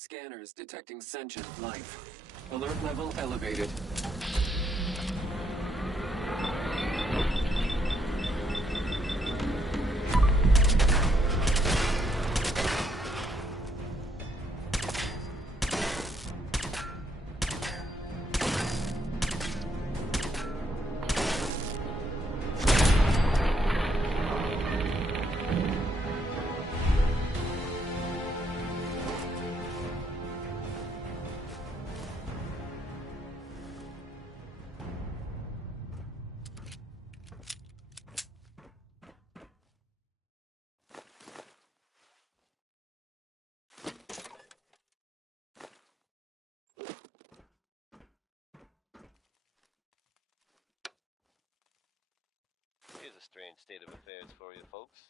Scanners detecting sentient life. Alert level elevated. Here's a strange state of affairs for you folks.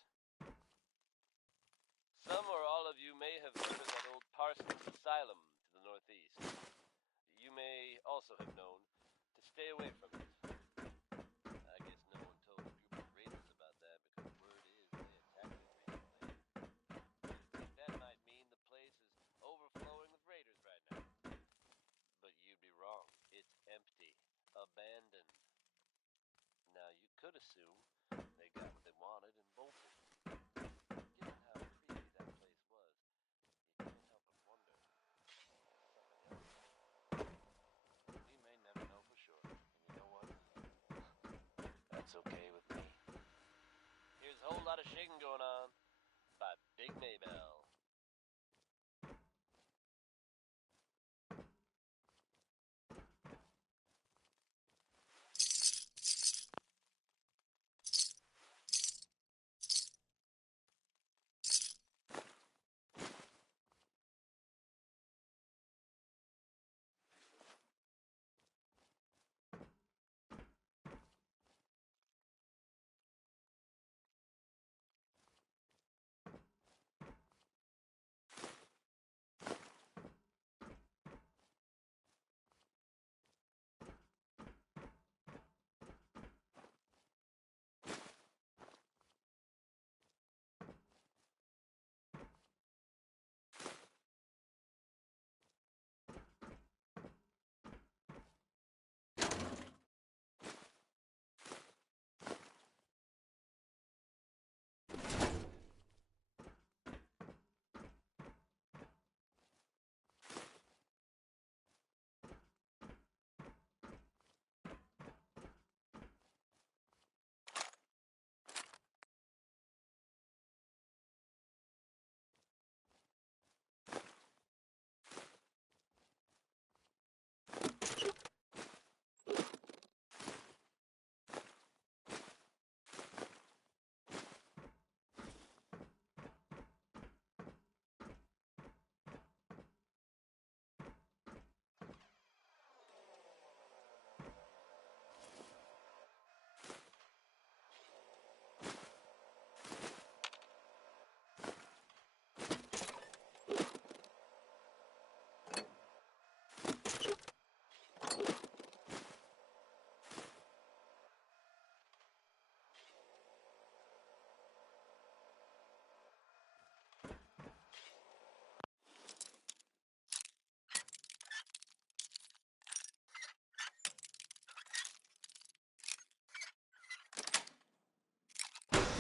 Some or all of you may have heard of that old Parsons Asylum to the northeast. You may also have known to stay away from it. I guess no one told a group of raiders about that because word is they attacked it recently. You'd think that might mean the place is overflowing with raiders right now. But you'd be wrong. It's empty. Abandoned. Now you could assume they got what they wanted and bolted. Given how creepy that place was, you can't help but wonder if somebody else. We may never know for sure. And you know what? That's okay with me. Here's a whole lot of shaking going on by Big Maybell.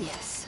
Yes.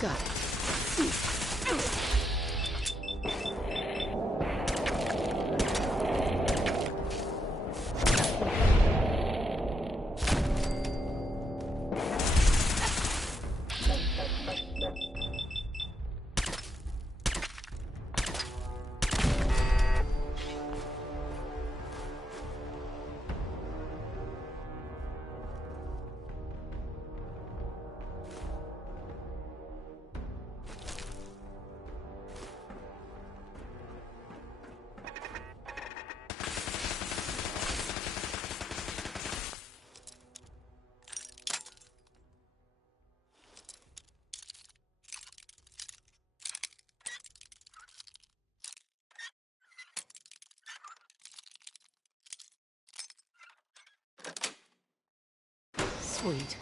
Got it. Sweet.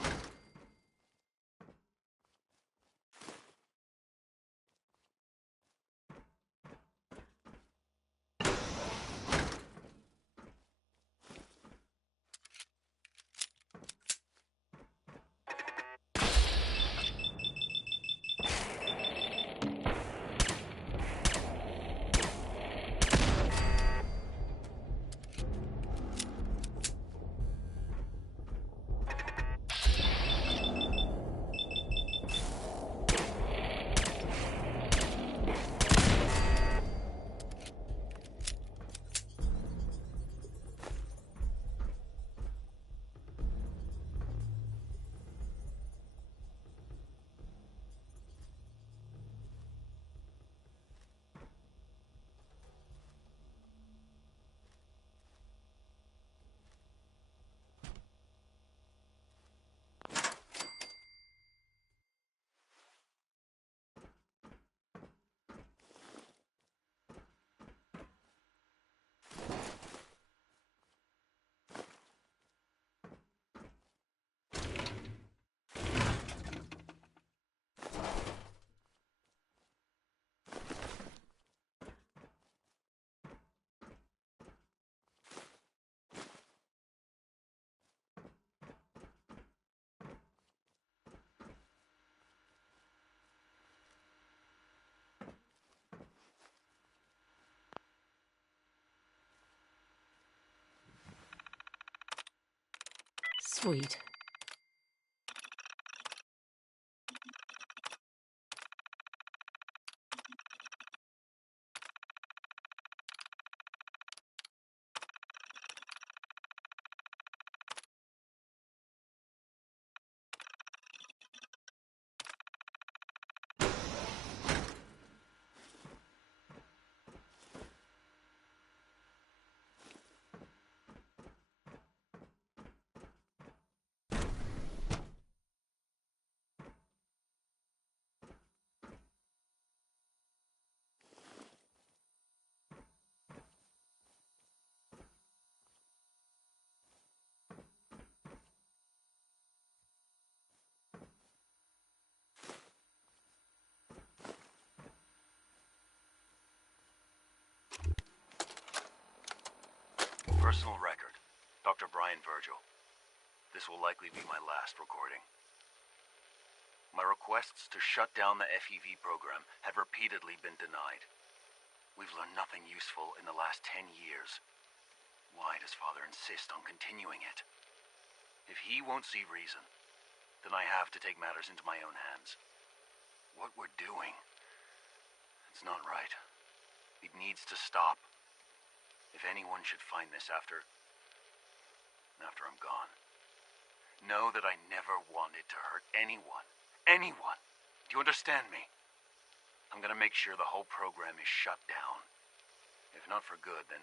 Sweet. Personal record. Dr. Brian Virgil. This will likely be my last recording. My requests to shut down the FEV program have repeatedly been denied. We've learned nothing useful in the last 10 years. Why does Father insist on continuing it? If he won't see reason, then I have to take matters into my own hands. What we're doing, it's not right. It needs to stop. If anyone should find this after I'm gone, know that I never wanted to hurt anyone. Anyone! Do you understand me? I'm gonna make sure the whole program is shut down. If not for good, then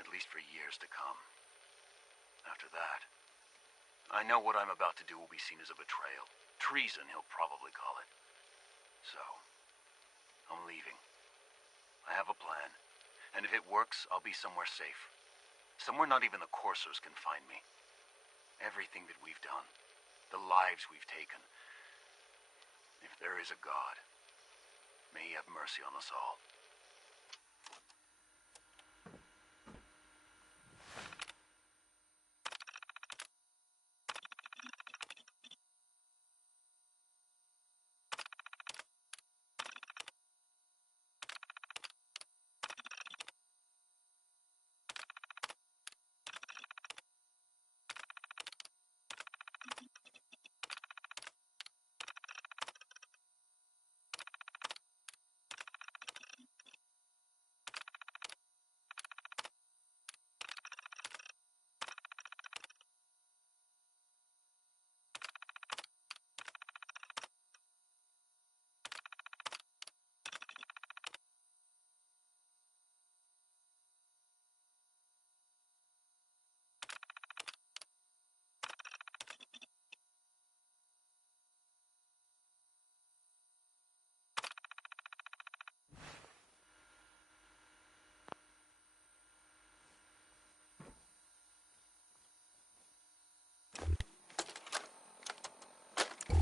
at least for years to come. After that, I know what I'm about to do will be seen as a betrayal. Treason, he'll probably call it. So, I'm leaving. I have a plan. And if it works, I'll be somewhere safe. Somewhere not even the coursers can find me. Everything that we've done, the lives we've taken. If there is a God, may he have mercy on us all.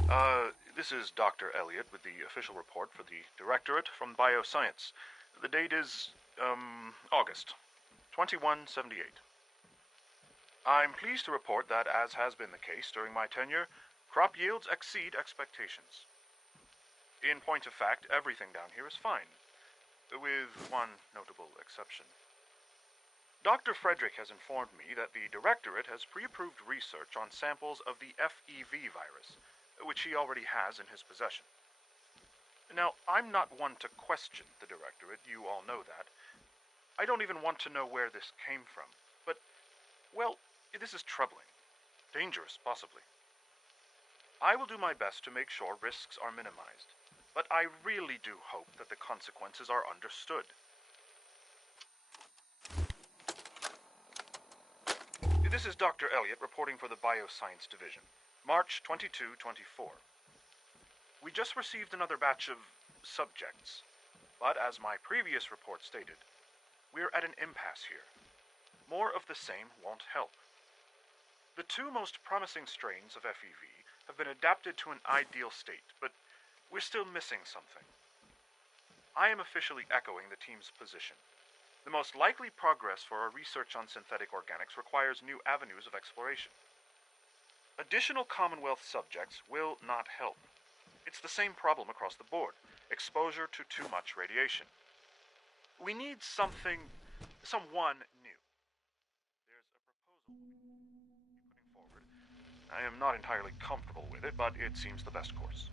This is Dr. Elliot with the official report for the Directorate from Bioscience. The date is, August 2178. I'm pleased to report that, as has been the case during my tenure, crop yields exceed expectations. In point of fact, everything down here is fine, with one notable exception. Dr. Frederick has informed me that the Directorate has pre-approved research on samples of the FEV virus, which he already has in his possession. Now, I'm not one to question the Directorate, you all know that. I don't even want to know where this came from, but, well, this is troubling. Dangerous, possibly. I will do my best to make sure risks are minimized, but I really do hope that the consequences are understood. This is Dr. Elliot reporting for the Bioscience Division, March 22-24. We just received another batch of subjects, but as my previous report stated, we're at an impasse here. More of the same won't help. The two most promising strains of FEV have been adapted to an ideal state, but we're still missing something. I am officially echoing the team's position. The most likely progress for our research on synthetic organics requires new avenues of exploration. Additional Commonwealth subjects will not help. It's the same problem across the board: exposure to too much radiation. We need someone new. There's a proposal we'll be putting forward. I am not entirely comfortable with it, but it seems the best course.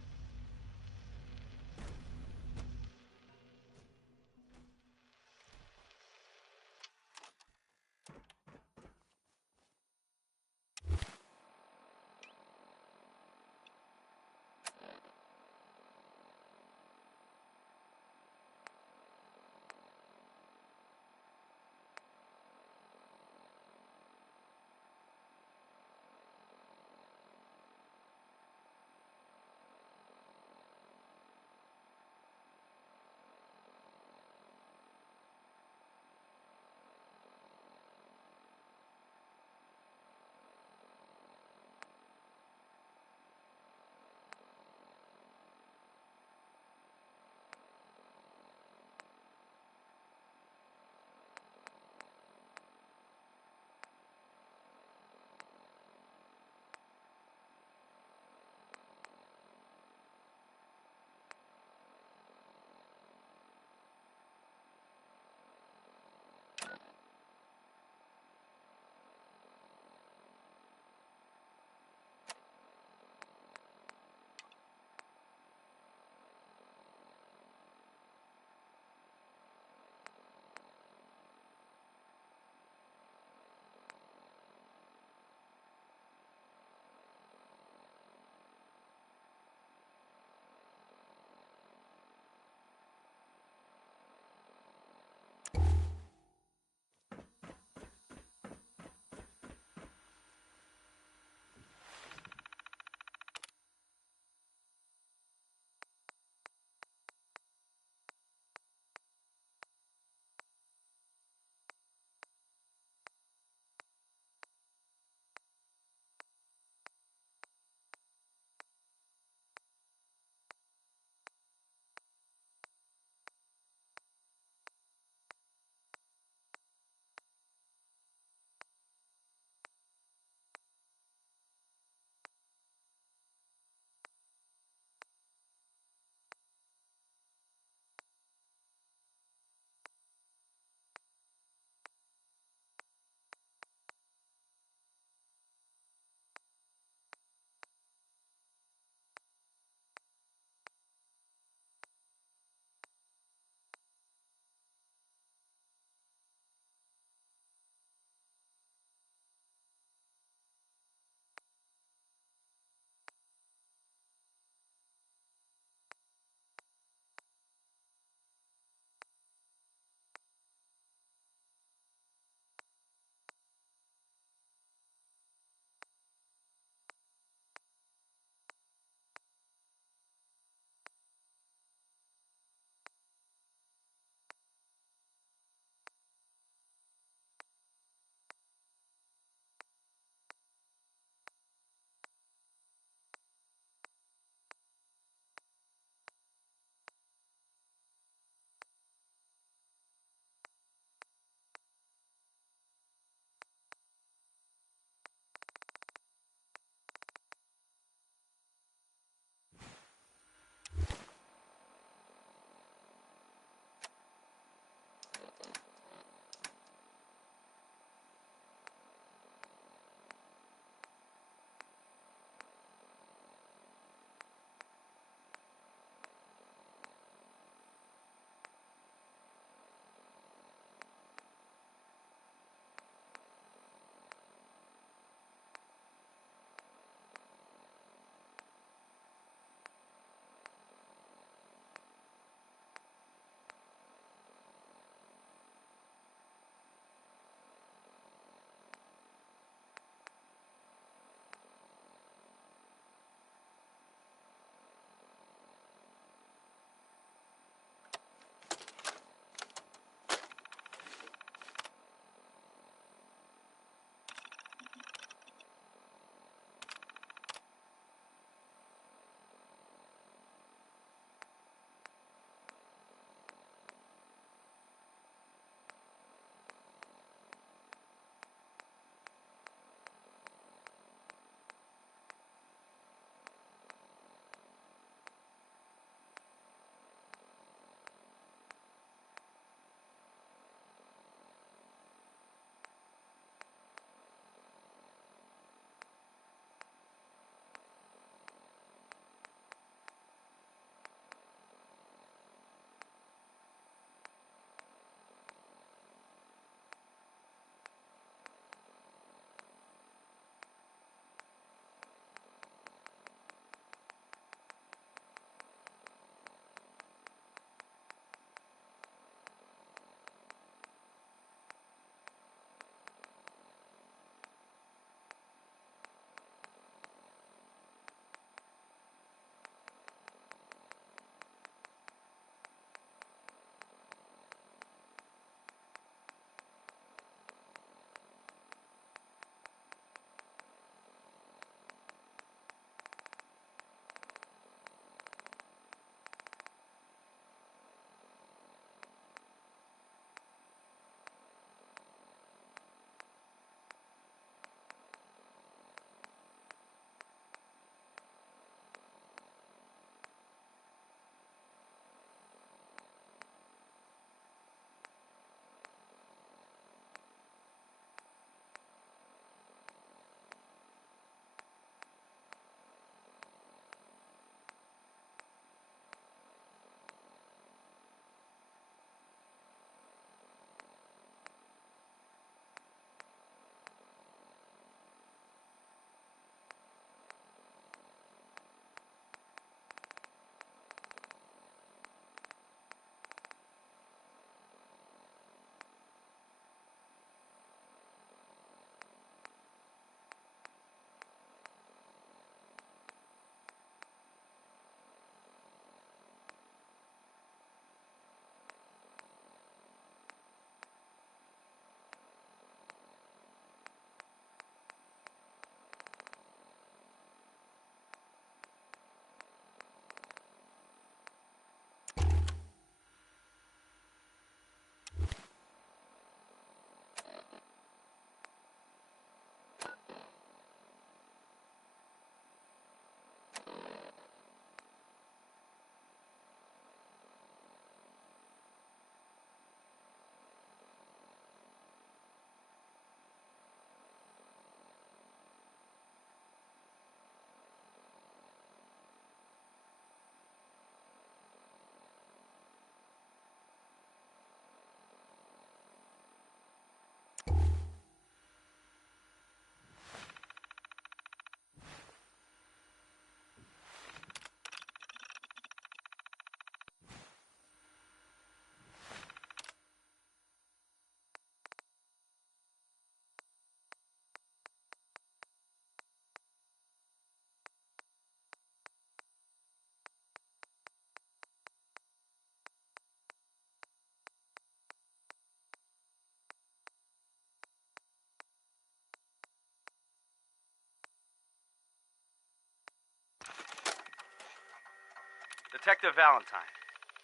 Detective Valentine.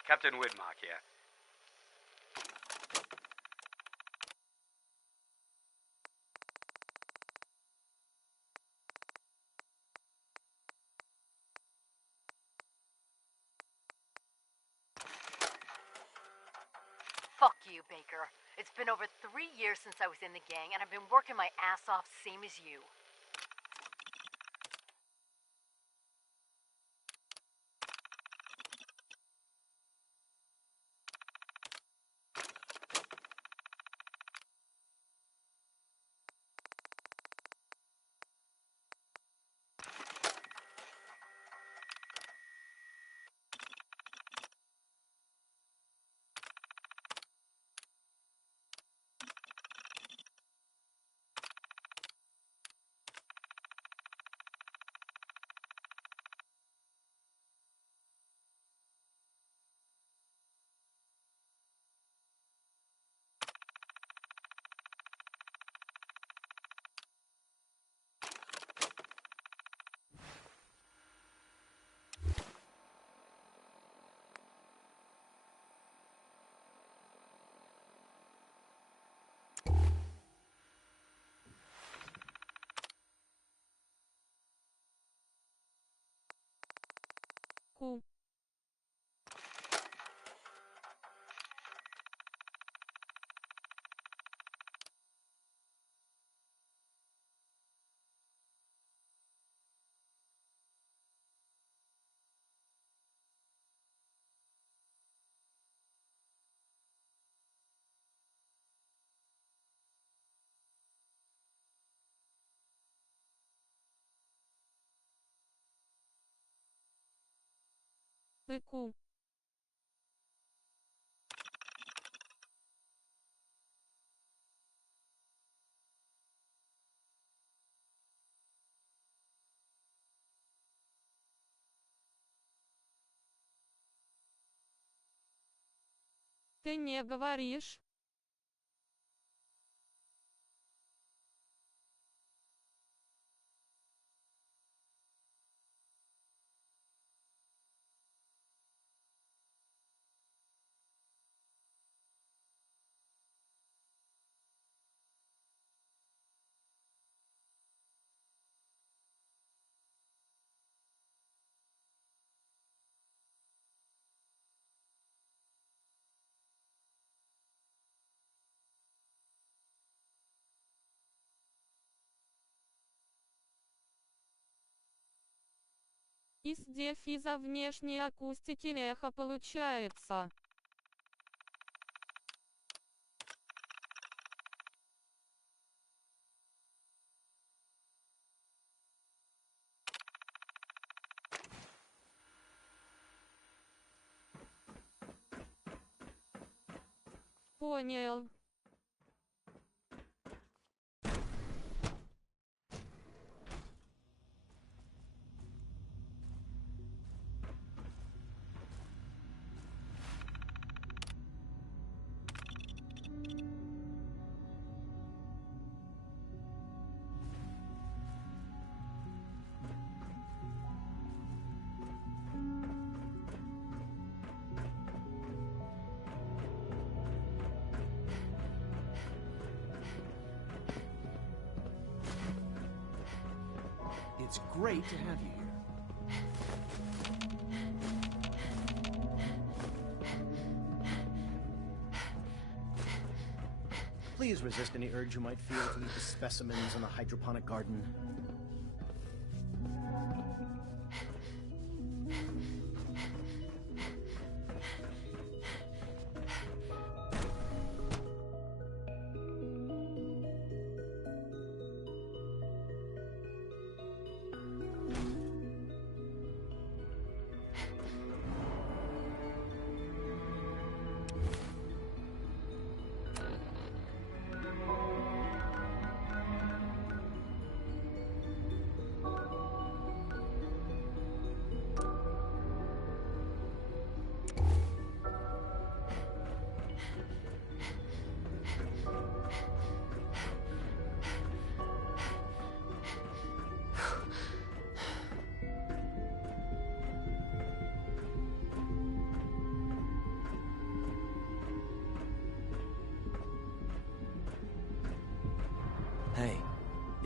Captain Widmark here. Fuck you, Baker. It's been over 3 years since I was in the gang, and I've been working my ass off same as you. Ку. Ку. Ты не говоришь? Из дефиза внешней акустики эхо получается. Понял. It's great to have you here. Please resist any urge you might feel to eat the specimens in the hydroponic garden.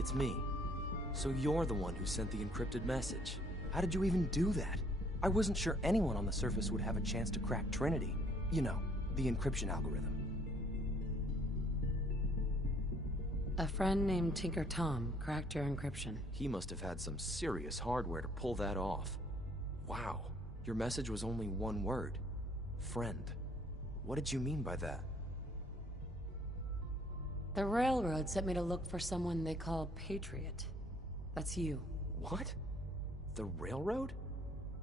it's me. So you're the one who sent the encrypted message. How did you even do that? I wasn't sure anyone on the surface would have a chance to crack Trinity. You know, the encryption algorithm. A friend named Tinker Tom cracked your encryption. He must have had some serious hardware to pull that off. Wow, your message was only one word. Friend. What did you mean by that? The railroad sent me to look for someone they call Patriot. That's you. What? The railroad?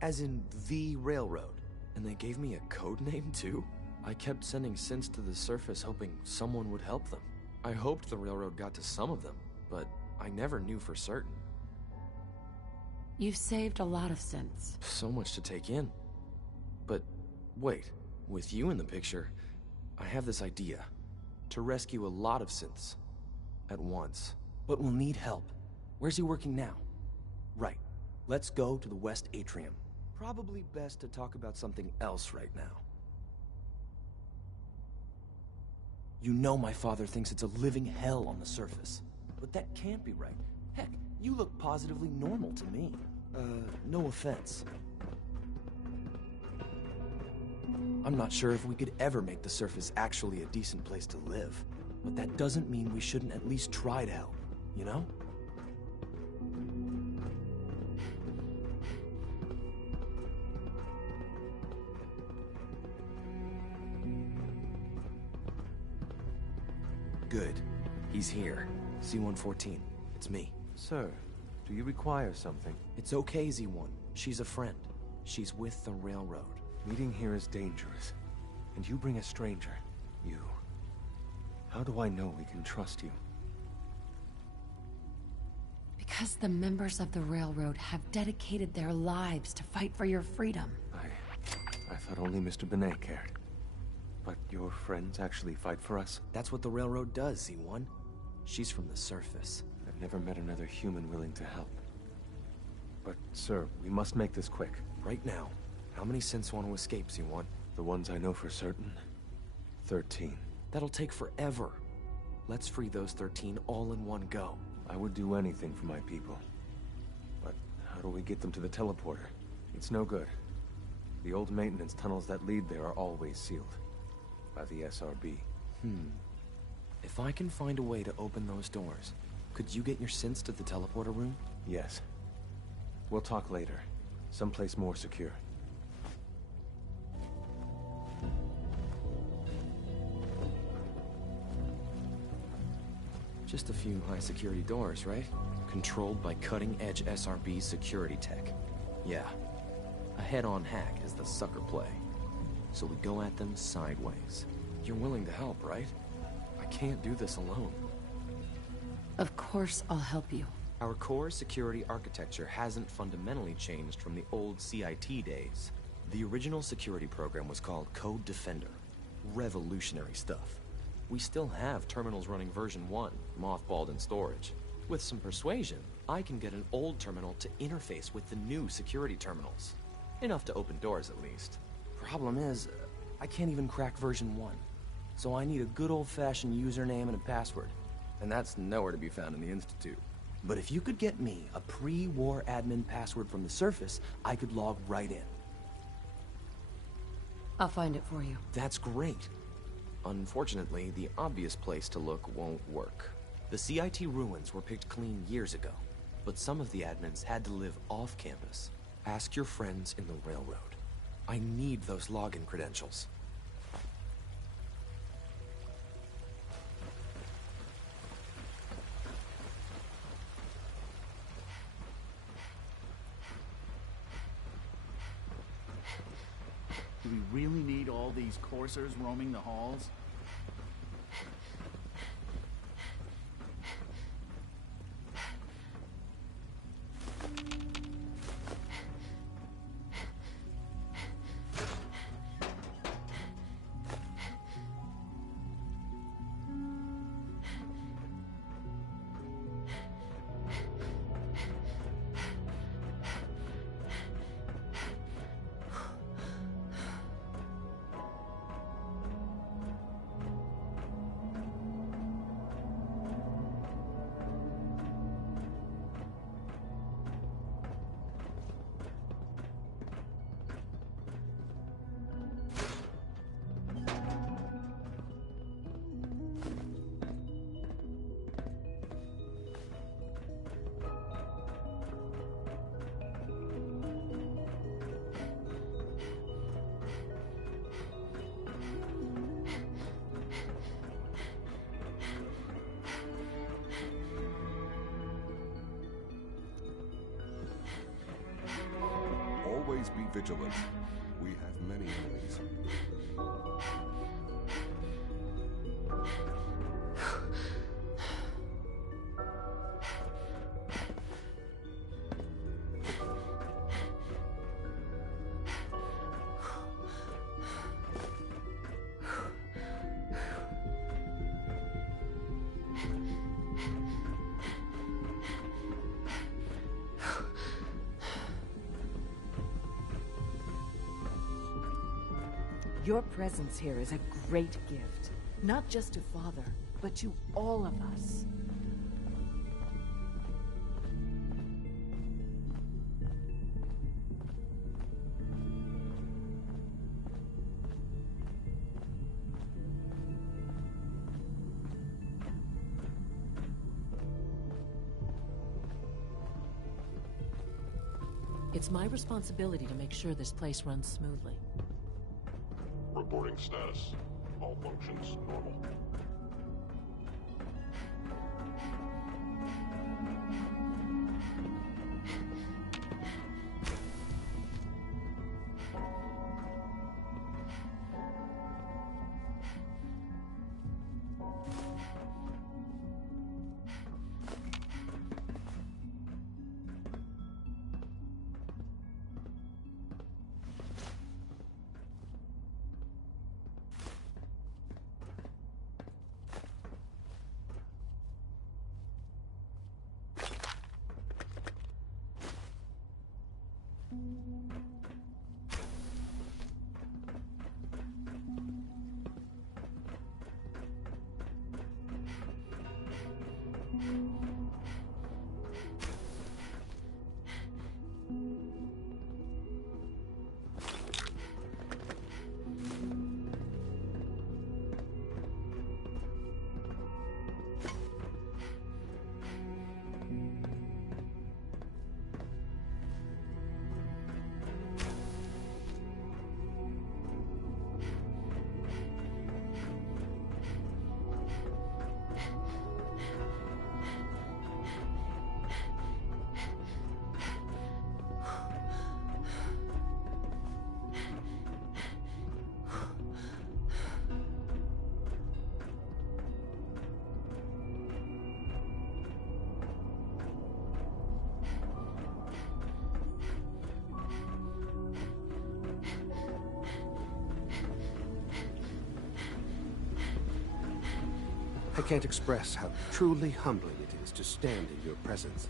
As in the railroad? And they gave me a code name too? I kept sending synths to the surface hoping someone would help them. I hoped the railroad got to some of them, but I never knew for certain. You've saved a lot of synths. So much to take in. But wait, with you in the picture, I have this idea. To rescue a lot of synths at once. But we'll need help. Where's he working now? Right. Let's go to the West Atrium. Probably best to talk about something else right now. You know my father thinks it's a living hell on the surface. But that can't be right. Heck, you look positively normal to me. No offense. I'm not sure if we could ever make the surface actually a decent place to live. But that doesn't mean we shouldn't at least try to help, you know? Good. He's here. C-114. It's me. Sir, do you require something? It's okay, Z-1. She's a friend. She's with the railroad. Meeting here is dangerous. And you bring a stranger. You. How do I know we can trust you? Because the members of the railroad have dedicated their lives to fight for your freedom. I thought only Mr. Benet cared. But your friends actually fight for us? That's what the railroad does, Z-1. She's from the surface. I've never met another human willing to help. But, sir, we must make this quick. Right now, how many synths want to escape, Z-1? The ones I know for certain? 13. That'll take forever. Let's free those 13 all in one go. I would do anything for my people. But how do we get them to the teleporter? It's no good. The old maintenance tunnels that lead there are always sealed. By the SRB. If I can find a way to open those doors, could you get your synths to the teleporter room? Yes. We'll talk later. Someplace more secure. Just a few high-security doors, right? Controlled by cutting-edge SRB security tech. Yeah. A head-on hack is the sucker play. So we go at them sideways. You're willing to help, right? I can't do this alone. Of course I'll help you. Our core security architecture hasn't fundamentally changed from the old CIT days. The original security program was called Code Defender. Revolutionary stuff. We still have terminals running version 1, mothballed in storage. With some persuasion, I can get an old terminal to interface with the new security terminals. Enough to open doors, at least. Problem is, I can't even crack version 1. So I need a good old-fashioned username and a password. And that's nowhere to be found in the Institute. But if you could get me a pre-war admin password from the surface, I could log right in. I'll find it for you. That's great. Unfortunately, the obvious place to look won't work. The CIT ruins were picked clean years ago, but some of the admins had to live off campus. Ask your friends in the railroad. I need those login credentials. Do we really need all these coursers roaming the halls? Please be vigilant. We have many enemies. Your presence here is a great gift, not just to Father, but to all of us. It's my responsibility to make sure this place runs smoothly. Reporting status. All functions normal. I can't express how truly humbling it is to stand in your presence.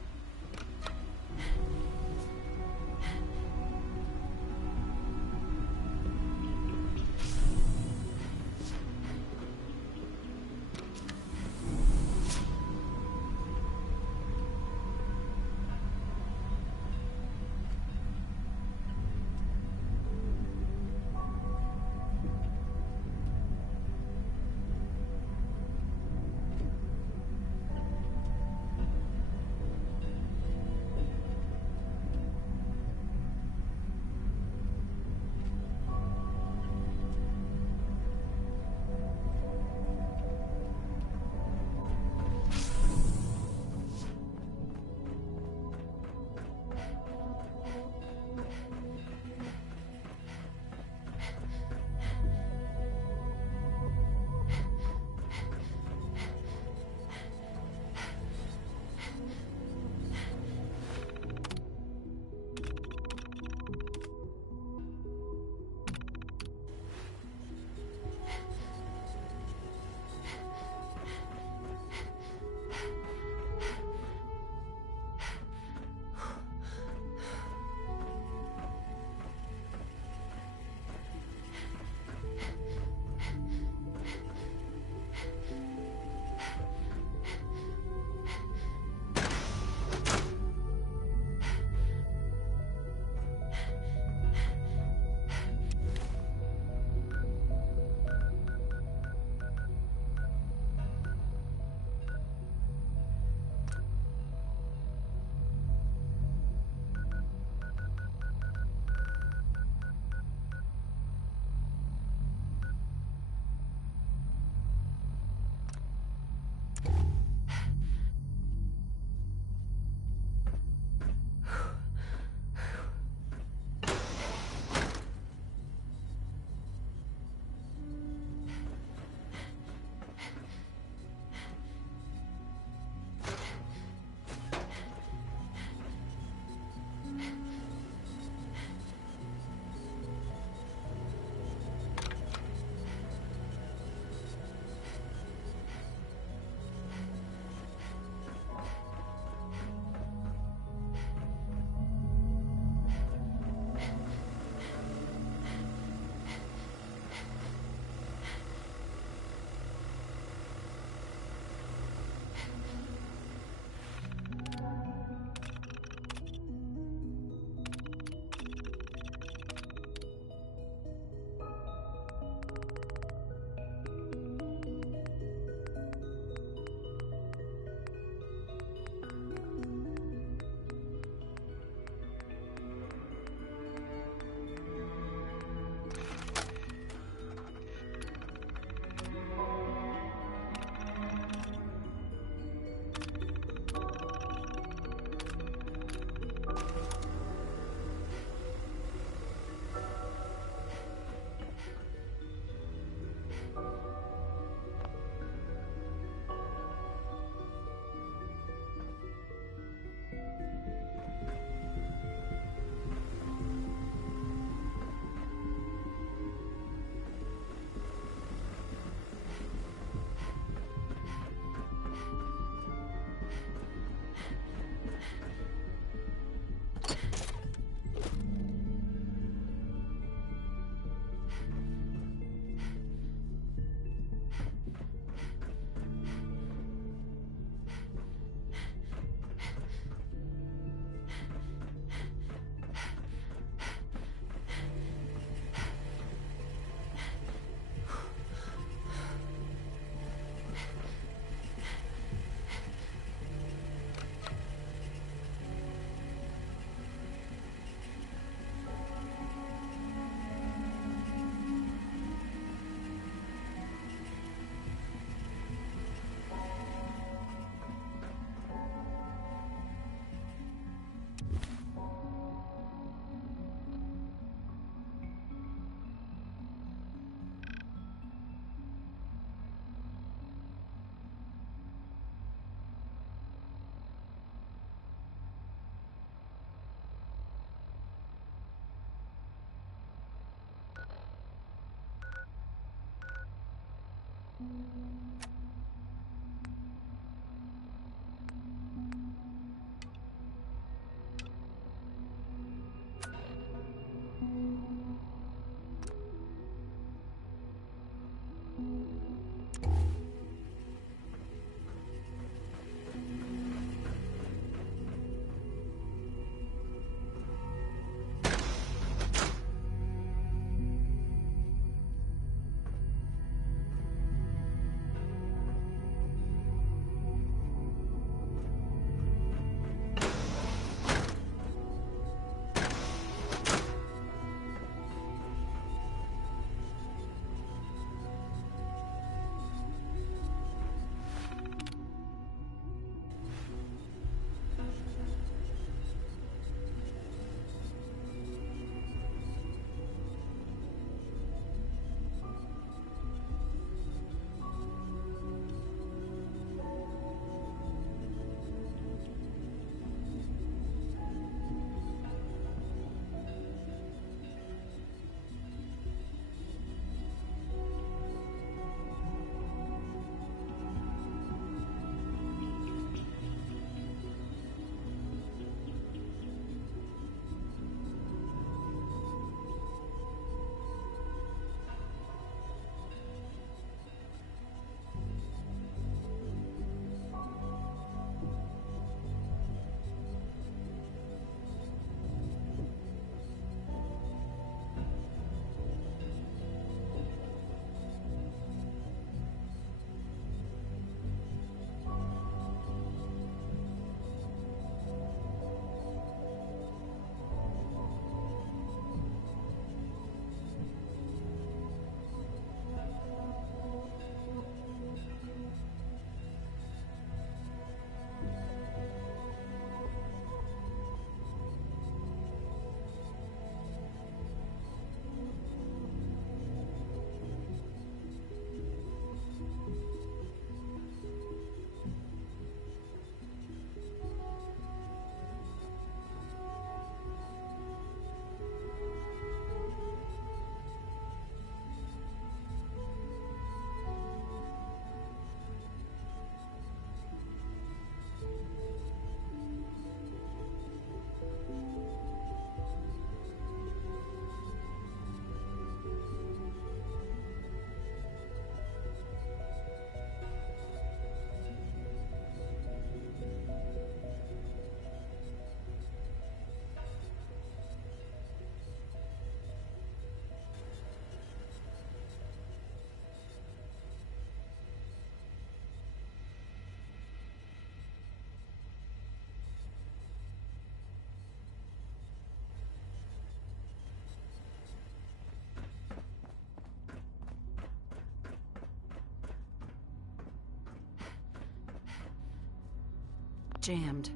Jammed.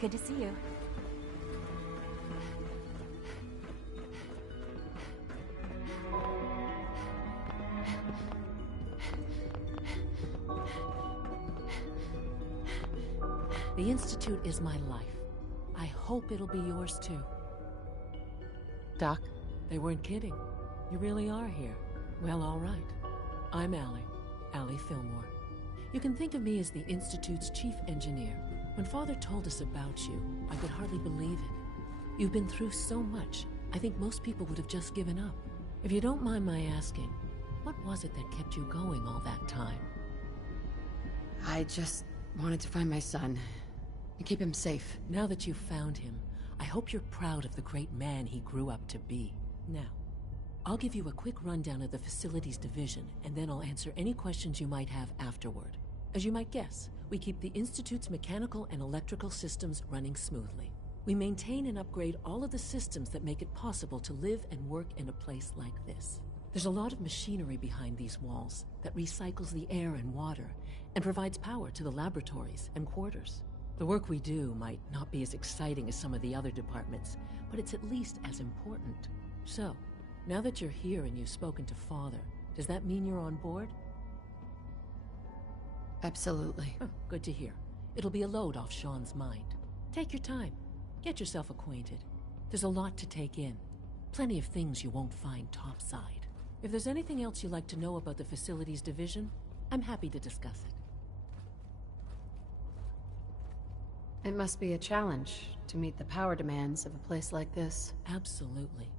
Good to see you. The Institute is my life. I hope it'll be yours too. Doc, they weren't kidding. You really are here. Well, all right. I'm Allie Fillmore. You can think of me as the Institute's chief engineer. When Father told us about you, I could hardly believe it. You've been through so much, I think most people would have just given up. If you don't mind my asking, what was it that kept you going all that time? I just wanted to find my son. and keep him safe. Now that you've found him, I hope you're proud of the great man he grew up to be. Now, I'll give you a quick rundown of the facilities division, and then I'll answer any questions you might have afterward. As you might guess, we keep the Institute's mechanical and electrical systems running smoothly. We maintain and upgrade all of the systems that make it possible to live and work in a place like this. There's a lot of machinery behind these walls that recycles the air and water and provides power to the laboratories and quarters. The work we do might not be as exciting as some of the other departments, but it's at least as important. So, now that you're here and you've spoken to Father, does that mean you're on board? Absolutely. Good to hear. It'll be a load off Sean's mind. Take your time. Get yourself acquainted. There's a lot to take in. Plenty of things you won't find topside. If there's anything else you'd like to know about the facilities division, I'm happy to discuss it. It must be a challenge to meet the power demands of a place like this. Absolutely.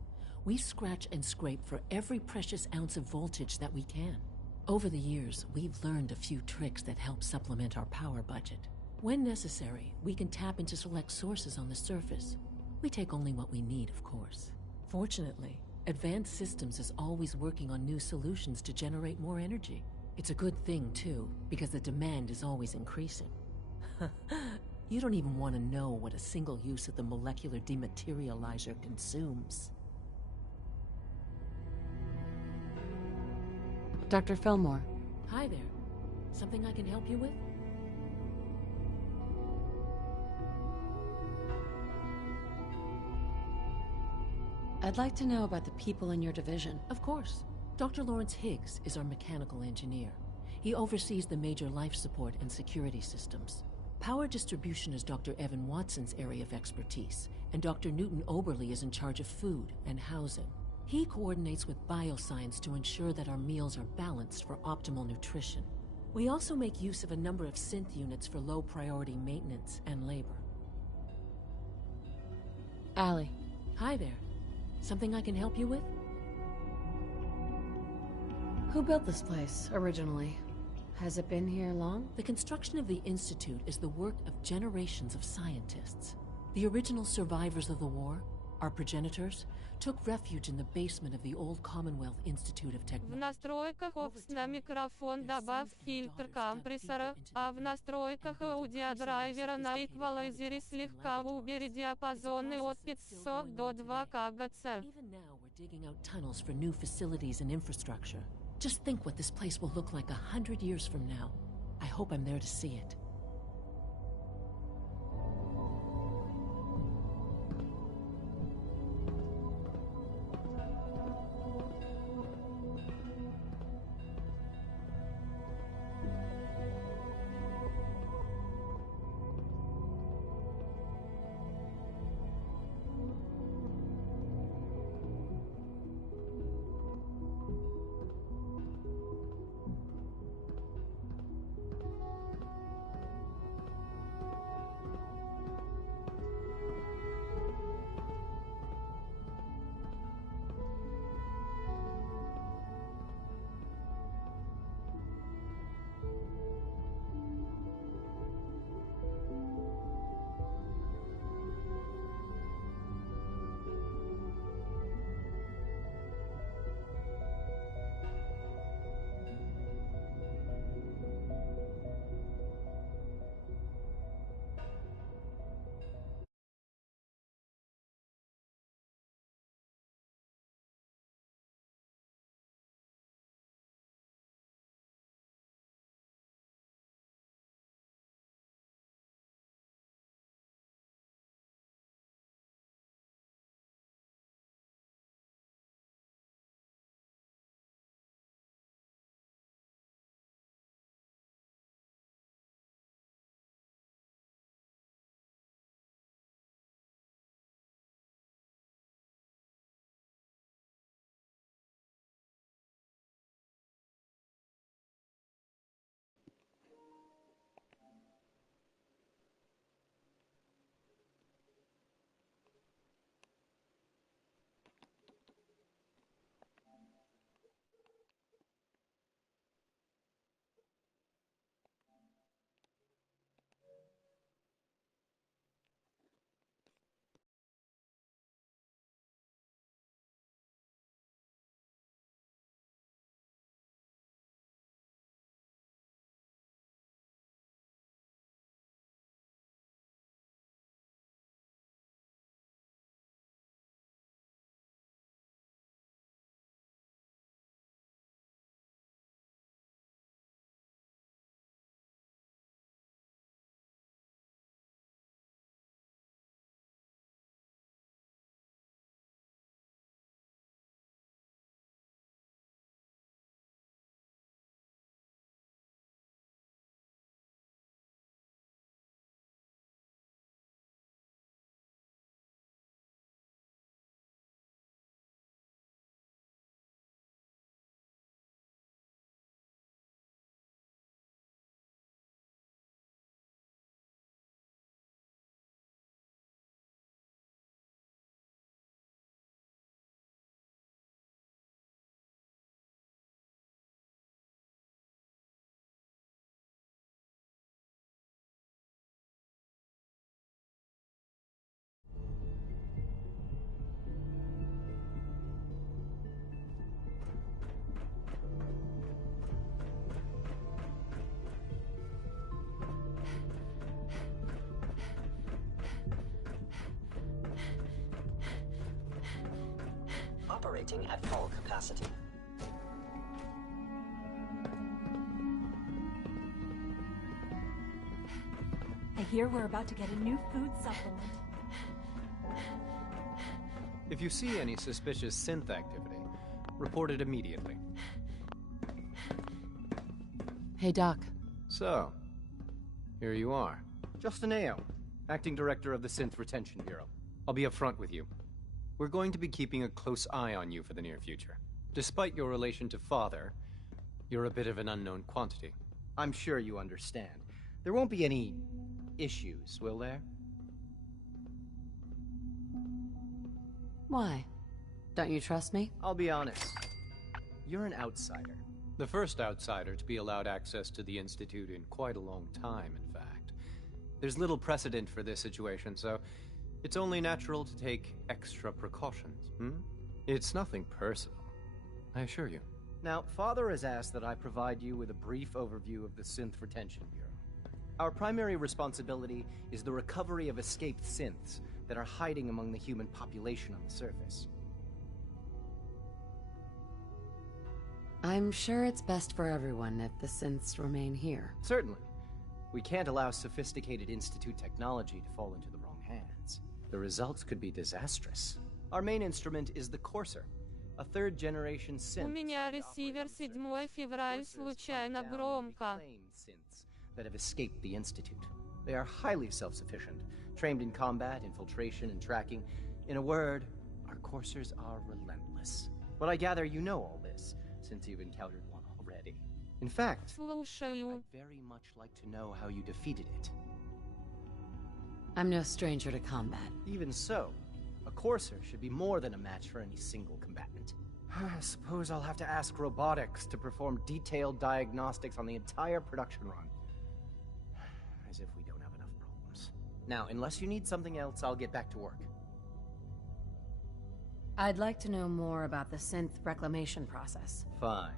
We scratch and scrape for every precious ounce of voltage that we can. Over the years, we've learned a few tricks that help supplement our power budget. When necessary, we can tap into select sources on the surface. We take only what we need, of course. Fortunately, Advanced Systems is always working on new solutions to generate more energy. It's a good thing, too, because the demand is always increasing. You don't even want to know what a single use of the molecular dematerializer consumes. Dr. Fillmore. Hi there. Something I can help you with? I'd like to know about the people in your division. Of course. Dr. Lawrence Higgs is our mechanical engineer. He oversees the major life support and security systems. Power distribution is Dr. Evan Watson's area of expertise, and Dr. Newton Oberly is in charge of food and housing. He coordinates with bioscience to ensure that our meals are balanced for optimal nutrition. We also make use of a number of synth units for low-priority maintenance and labor. Allie. Hi there. Something I can help you with? Who built this place, originally? Has it been here long? The construction of the Institute is the work of generations of scientists. The original survivors of the war, our progenitors, took refuge in the basement of the old Commonwealth Institute of В Technology. настройках опс на микрофон добавь фильтр компрессора, а в настройках аудиодрайвера на эквалайзере слегка убери диапазоны от 500 до 2 КГц. Even now, we're digging out tunnels for new facilities and infrastructure. Just think what this place will look like 100 years from now. I hope I'm there to see it. operating at full capacity. I hear we're about to get a new food supplement. If you see any suspicious synth activity, report it immediately. Hey, Doc. So, here you are. Justin Ao, Acting Director of the Synth Retention Bureau. I'll be upfront with you. We're going to be keeping a close eye on you for the near future. Despite your relation to Father, you're a bit of an unknown quantity. I'm sure you understand. There won't be any issues, will there? Why? Don't you trust me? I'll be honest. You're an outsider. The first outsider to be allowed access to the Institute in quite a long time, in fact. There's little precedent for this situation, so it's only natural to take extra precautions, It's nothing personal, I assure you. Now, Father has asked that I provide you with a brief overview of the Synth Retention Bureau. Our primary responsibility is the recovery of escaped synths that are hiding among the human population on the surface. I'm sure it's best for everyone if the synths remain here. Certainly. We can't allow sophisticated Institute technology to fall into the wrong hands. The results could be disastrous. Our main instrument is the Courser, a third-generation synth. У меня ресивер 7 февраля случайно громко. Synths that have escaped the Institute. They are highly self-sufficient, trained in combat, infiltration, and tracking. In a word, our Coursers are relentless. But I gather you know all this, since you've encountered one already. In fact, Слушаю. I'd very much like to know how you defeated it. I'm no stranger to combat. Even so, a Courser should be more than a match for any single combatant. I suppose I'll have to ask robotics to perform detailed diagnostics on the entire production run. As if we don't have enough problems. Now, unless you need something else, I'll get back to work. I'd like to know more about the synth reclamation process. Fine.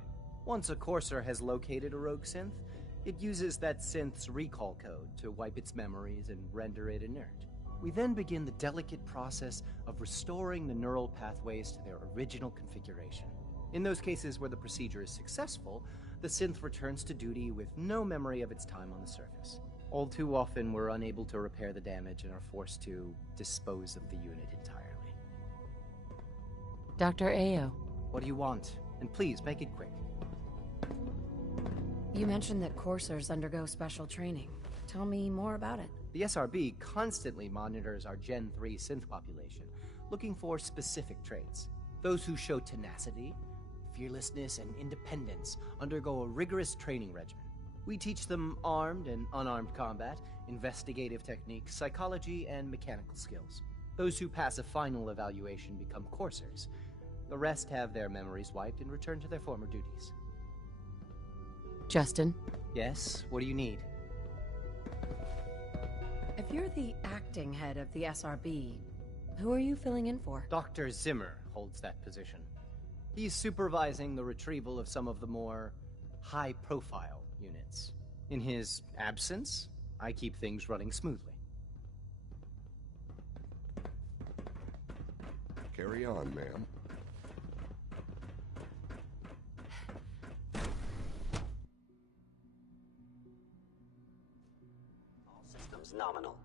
Once a Courser has located a rogue synth, it uses that synth's recall code to wipe its memories and render it inert. We then begin the delicate process of restoring the neural pathways to their original configuration. In those cases where the procedure is successful, the synth returns to duty with no memory of its time on the surface. All too often, we're unable to repair the damage and are forced to dispose of the unit entirely. Dr. Ao. What do you want? And please, make it quick. You mentioned that coursers undergo special training. Tell me more about it. The SRB constantly monitors our Gen 3 synth population, looking for specific traits. Those who show tenacity, fearlessness, and independence undergo a rigorous training regimen. We teach them armed and unarmed combat, investigative techniques, psychology, and mechanical skills. Those who pass a final evaluation become coursers. The rest have their memories wiped and return to their former duties. Justin? Yes? What do you need? If you're the acting head of the SRB, who are you filling in for? Dr. Zimmer holds that position. He's supervising the retrieval of some of the more high-profile units. In his absence, I keep things running smoothly. Carry on, ma'am. All systems nominal.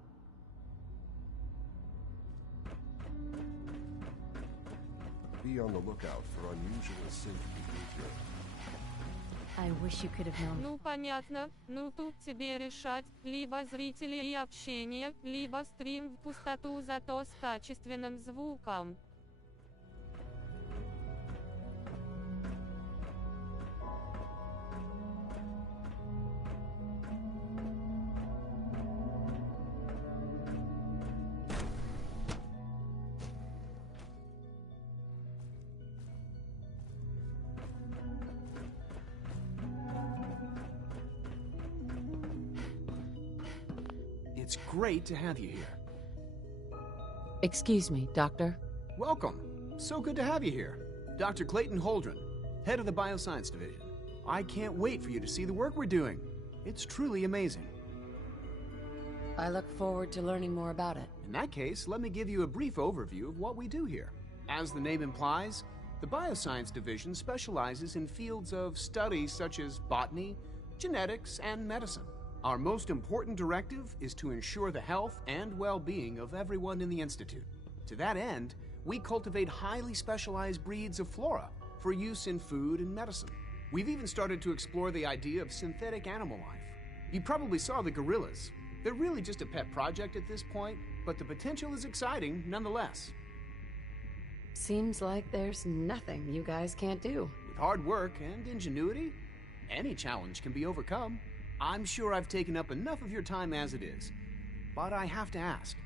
Be on the lookout for unusual synth behavior. I wish you could have known. Ну понятно, ну тут тебе решать, либо зрители и общение, либо стрим в пустоту, зато с качественным звуком. It's great to have you here. Excuse me, Doctor? Welcome. So good to have you here. Dr. Clayton Holdren, head of the Bioscience Division. I can't wait for you to see the work we're doing. It's truly amazing. I look forward to learning more about it. In that case, let me give you a brief overview of what we do here. As the name implies, The Bioscience Division specializes in fields of study such as botany, genetics, and medicine. Our most important directive is to ensure the health and well-being of everyone in the Institute. To that end, we cultivate highly specialized breeds of flora for use in food and medicine. We've even started to explore the idea of synthetic animal life. You probably saw the gorillas. They're really just a pet project at this point, but the potential is exciting nonetheless. Seems like there's nothing you guys can't do. With hard work and ingenuity, any challenge can be overcome. I'm sure I've taken up enough of your time as it is, but I have to ask,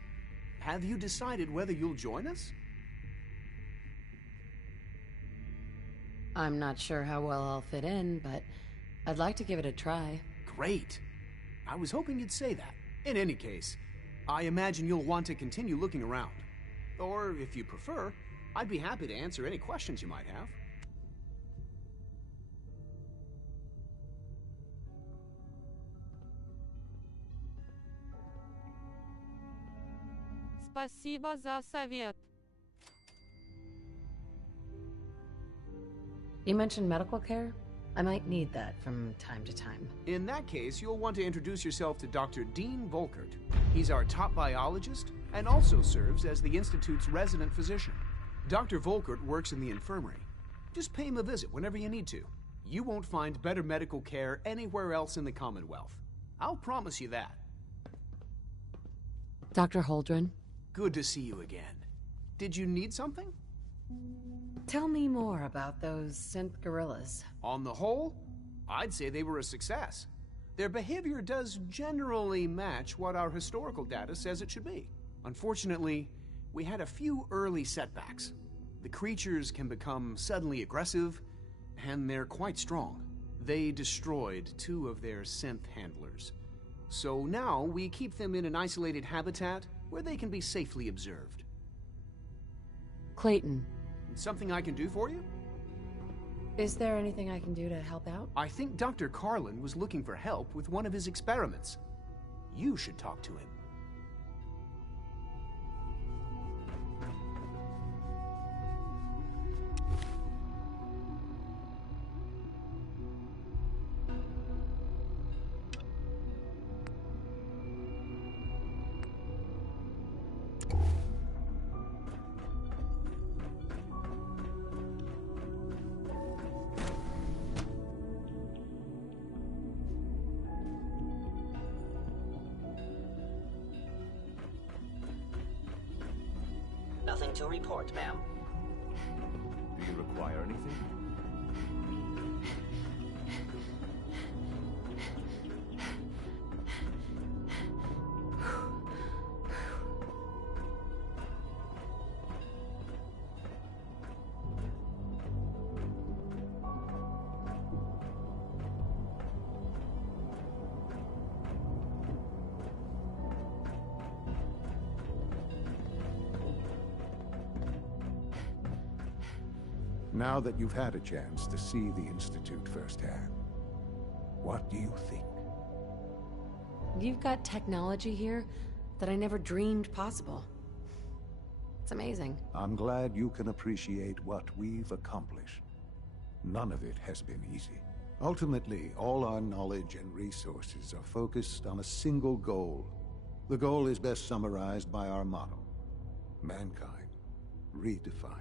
have you decided whether you'll join us? I'm not sure how well I'll fit in, but I'd like to give it a try. Great. I was hoping you'd say that. In any case, I imagine you'll want to continue looking around. Or, if you prefer, I'd be happy to answer any questions you might have. Спасибо за совет. You mentioned medical care? I might need that from time to time. In that case, you'll want to introduce yourself to Dr. Dean Volkert. He's our top biologist and also serves as the Institute's resident physician. Dr. Volkert works in the infirmary. Just pay him a visit whenever you need to. You won't find better medical care anywhere else in the Commonwealth. I'll promise you that. Dr. Holdren? Good to see you again. Did you need something? Tell me more about those synth gorillas. On the whole, I'd say they were a success. Their behavior does generally match what our historical data says it should be. Unfortunately, we had a few early setbacks. The creatures can become suddenly aggressive, and they're quite strong. They destroyed 2 of their synth handlers. So now we keep them in an isolated habitat where they can be safely observed. Clayton. Something I can do for you? Is there anything I can do to help out? I think Dr. Carlin was looking for help with one of his experiments. You should talk to him. Nothing to report, ma'am. Do you require anything? Now that you've had a chance to see the Institute firsthand, what do you think? You've got technology here that I never dreamed possible. It's amazing. I'm glad you can appreciate what we've accomplished. None of it has been easy. Ultimately, all our knowledge and resources are focused on a single goal. The goal is best summarized by our motto: mankind redefined.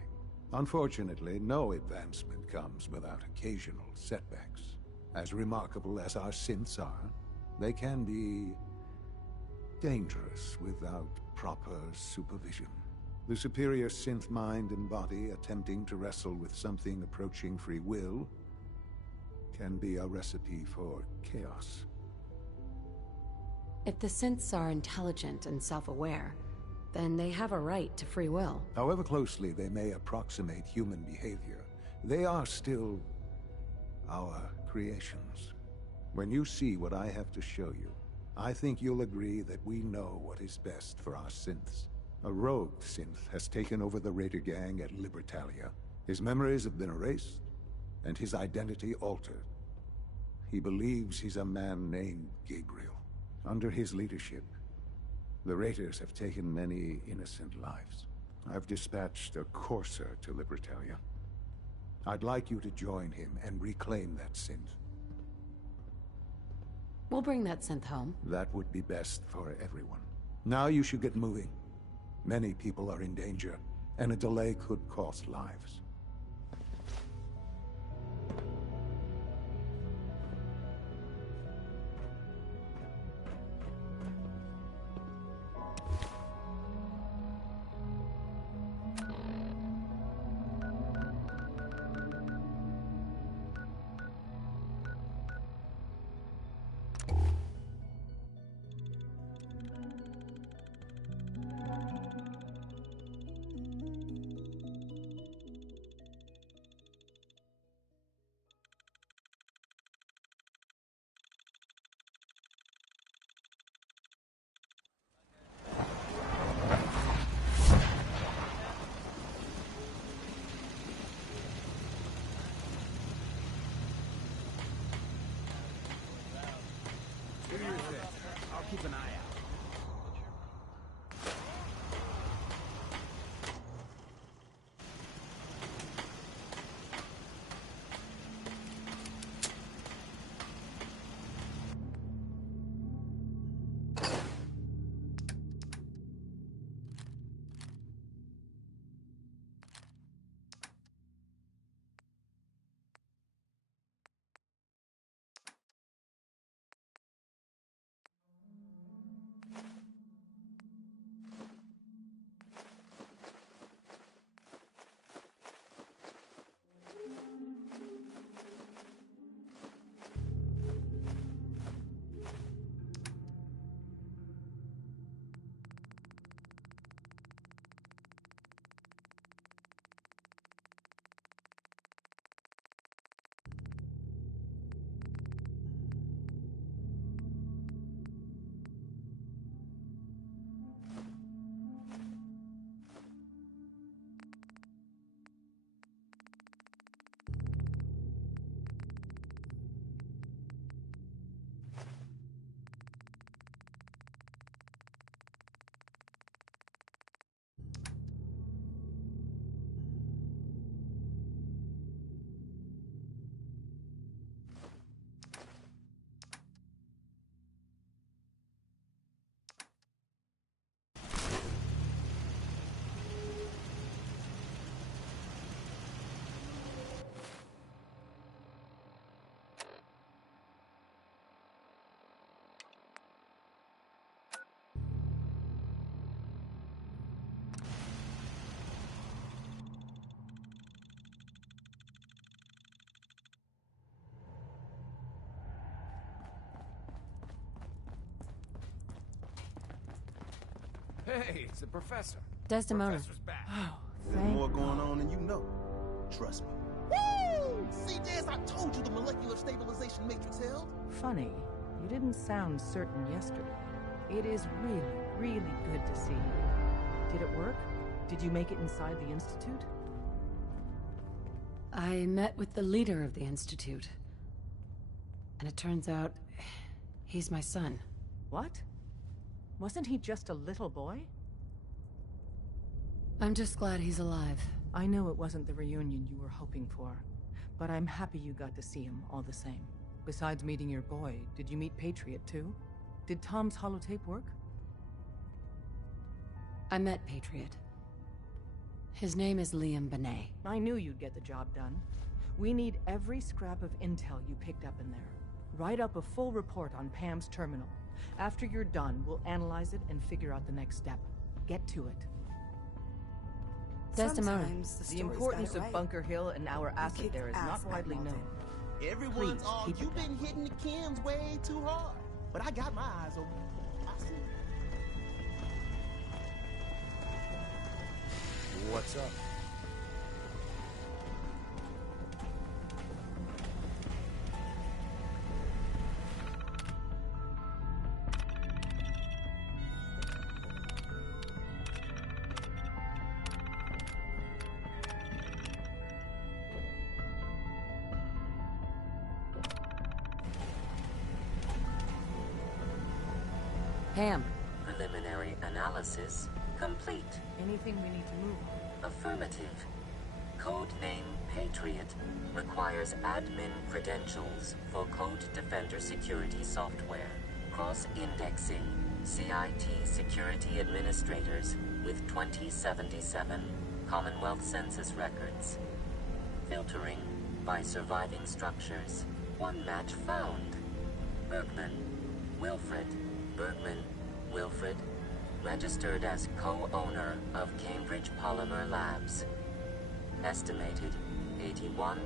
Unfortunately, no advancement comes without occasional setbacks. As remarkable as our synths are, they can be dangerous without proper supervision. The superior synth mind and body attempting to wrestle with something approaching free will can be a recipe for chaos. If the synths are intelligent and self-aware, then they have a right to free will. However closely they may approximate human behavior, they are still our creations. When you see what I have to show you, I think you'll agree that we know what is best for our synths. A rogue synth has taken over the Raider gang at Libertalia. His memories have been erased, and his identity altered. He believes he's a man named Gabriel. Under his leadership, the Raiders have taken many innocent lives. I've dispatched a courser to Libertalia. I'd like you to join him and reclaim that synth. We'll bring that synth home. That would be best for everyone. Now you should get moving. Many people are in danger, and a delay could cost lives. I'll keep an eye out. Hey, it's the professor. Desdemona. Professor's back. Oh, There's more going on than you know. Trust me. Woo! CJ, I told you the molecular stabilization matrix held. Funny, you didn't sound certain yesterday. It is really, really good to see you. Did it work? Did you make it inside the Institute? I met with the leader of the Institute. And it turns out, he's my son. What? Wasn't he just a little boy? I'm just glad he's alive. I know it wasn't the reunion you were hoping for, but I'm happy you got to see him all the same. Besides meeting your boy, did you meet Patriot too? Did Tom's holotape work? I met Patriot. His name is Liam Benet. I knew you'd get the job done. We need every scrap of intel you picked up in there. Write up a full report on Pam's terminal. After you're done, we'll analyze it and figure out the next step. Get to it. Desdemona. The importance of Bunker Hill and our asset there is not widely known. Everyone's Please, all, keep you've it been hitting the Kims way too hard. But I got my eyes open. I see. What's up? Pam. Preliminary analysis complete. Anything we need to move on? Affirmative. codename Patriot, requires admin credentials for Code Defender security software. Cross-indexing CIT security administrators with 2077 Commonwealth Census records. Filtering by surviving structures. One match found. Bergman, Wilfred, Bergman, Wilfred, registered as co-owner of Cambridge Polymer Labs. Estimated 81%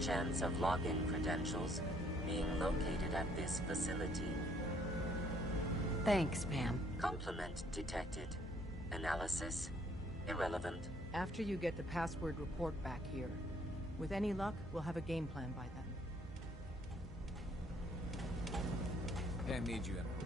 chance of login credentials being located at this facility. Thanks, Pam. Complement detected. Analysis irrelevant. After you get the password report back here, with any luck, we'll have a game plan by then. Pam needs you, Emerald.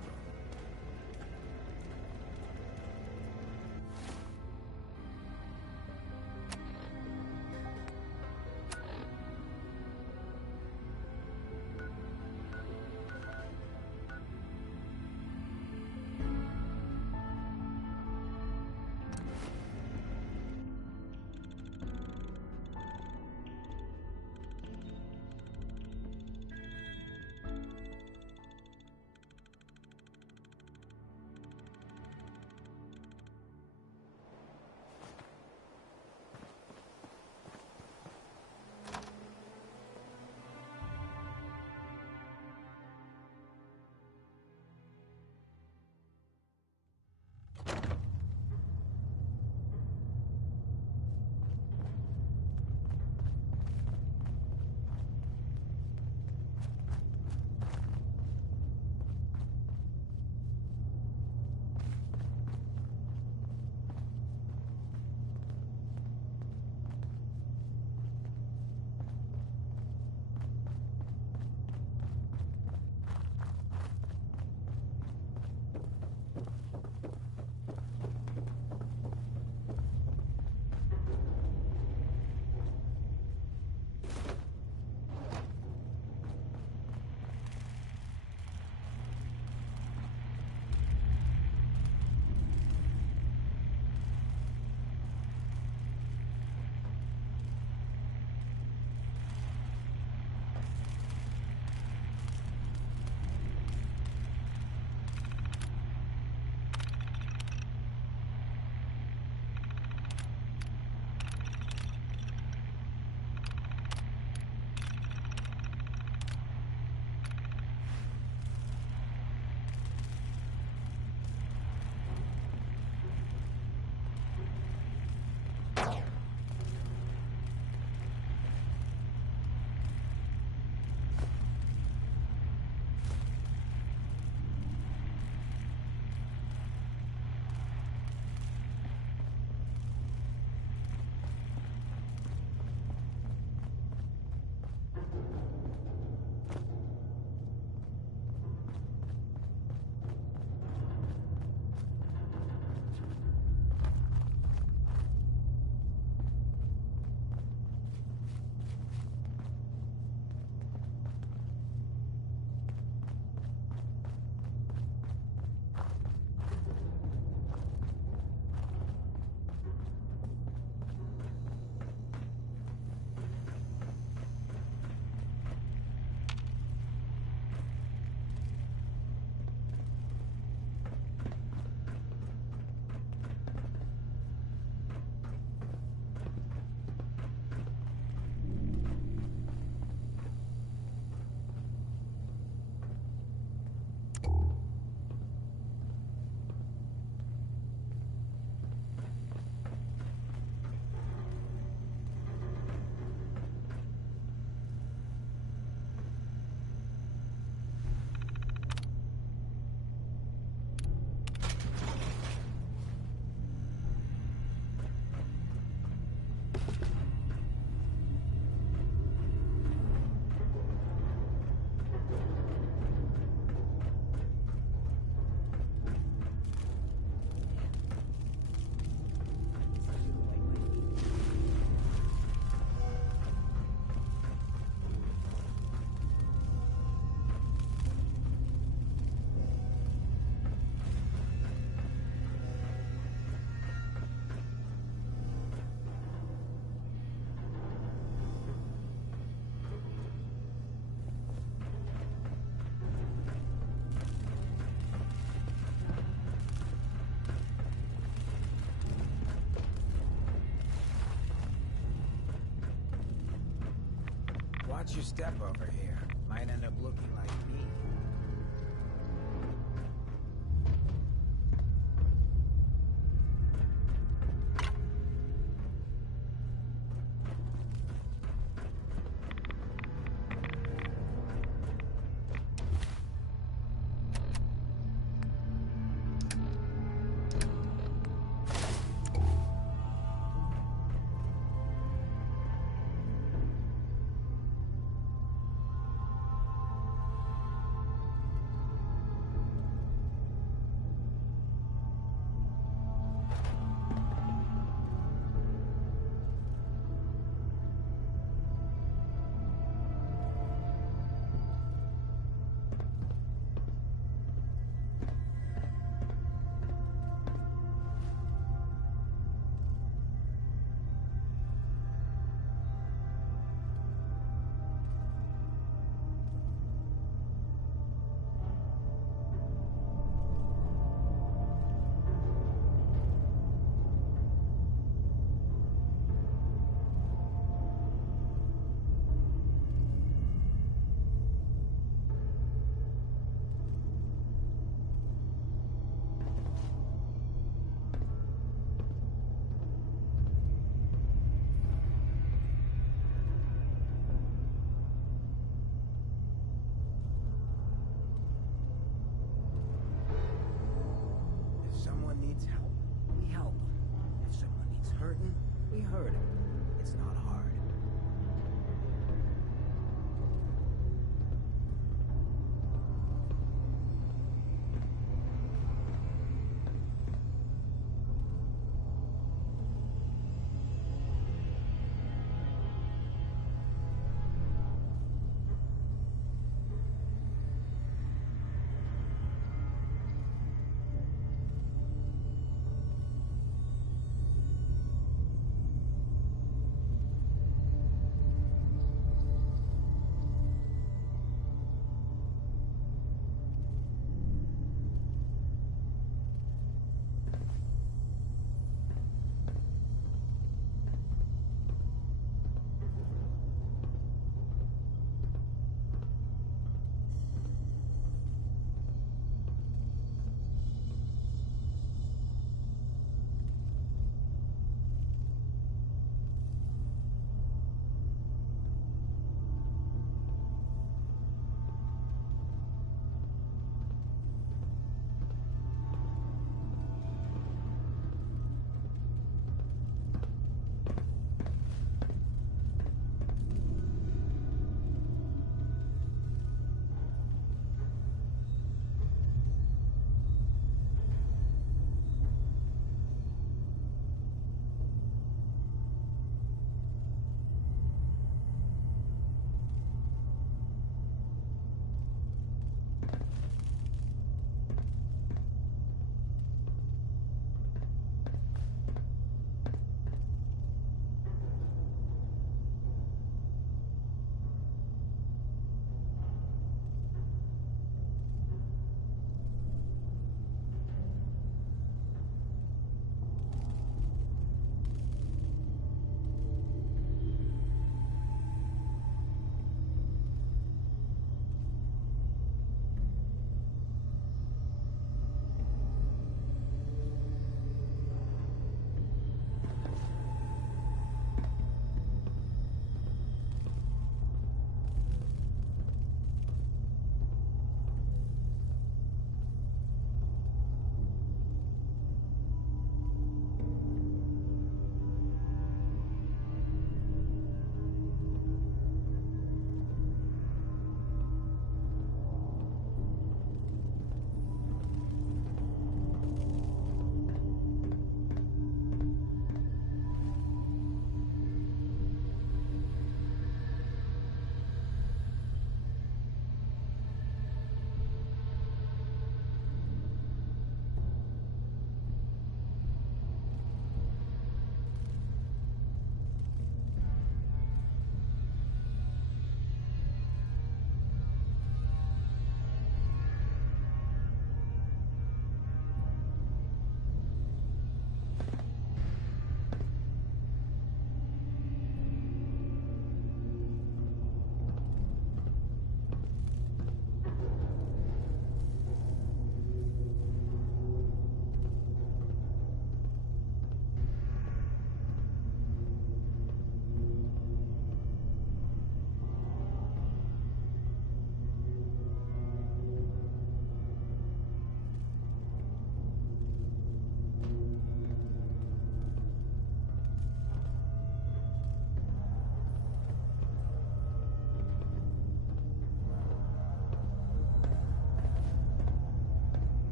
Watch your step over here. Might end up looking like me.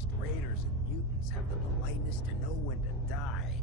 least raiders and mutants have the politeness to know when to die.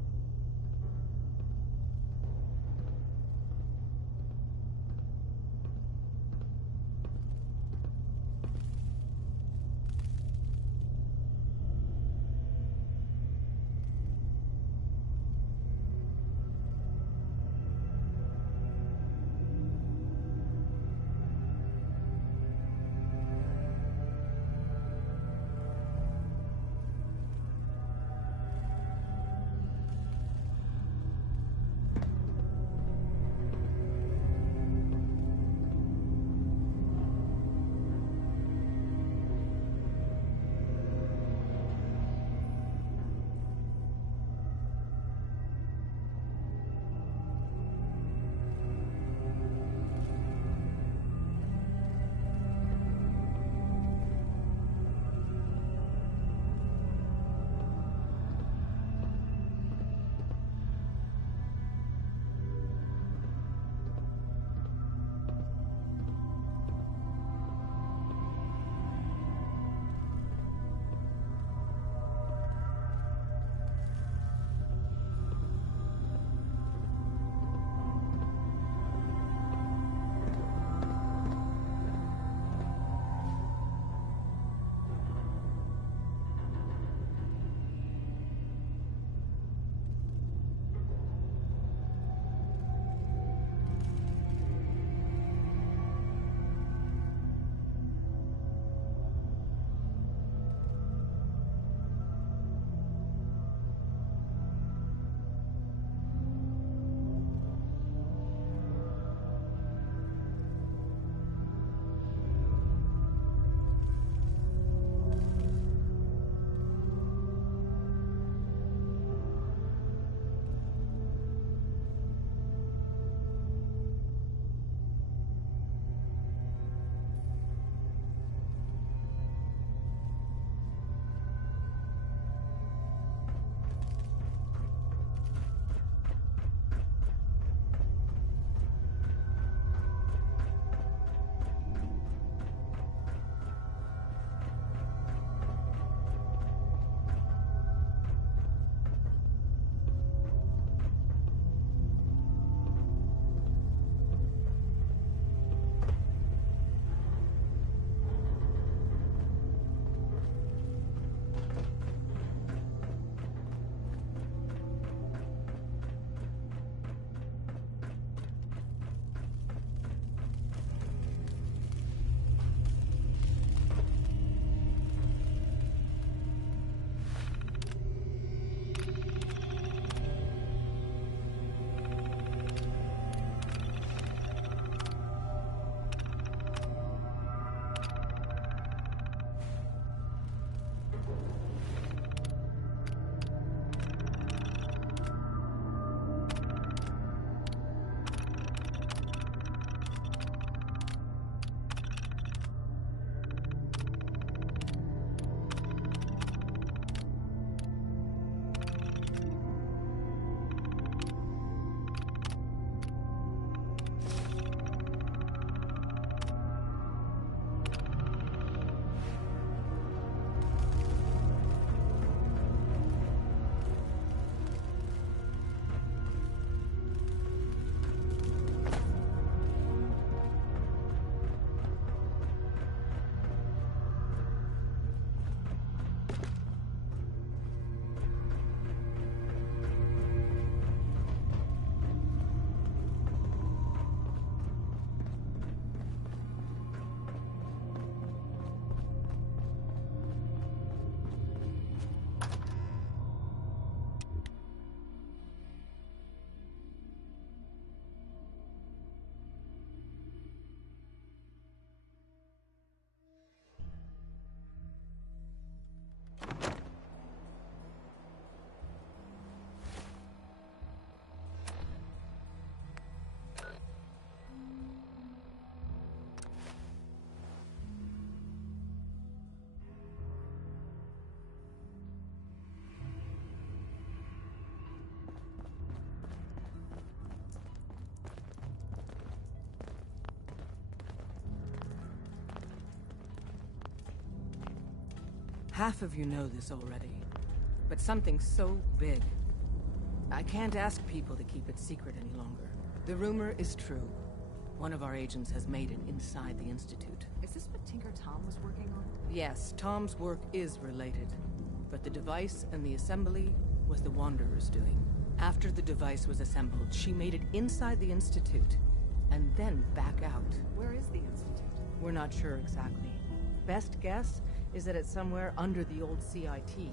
Half of you know this already, but something so big, I can't ask people to keep it secret any longer. The rumor is true. One of our agents has made it inside the Institute. Is this what Tinker Tom was working on? Yes, Tom's work is related, but the device and the assembly was the Wanderer's doing. After the device was assembled, she made it inside the Institute, and then back out. Where is the Institute? We're not sure exactly. Best guess is that it's somewhere under the old CIT.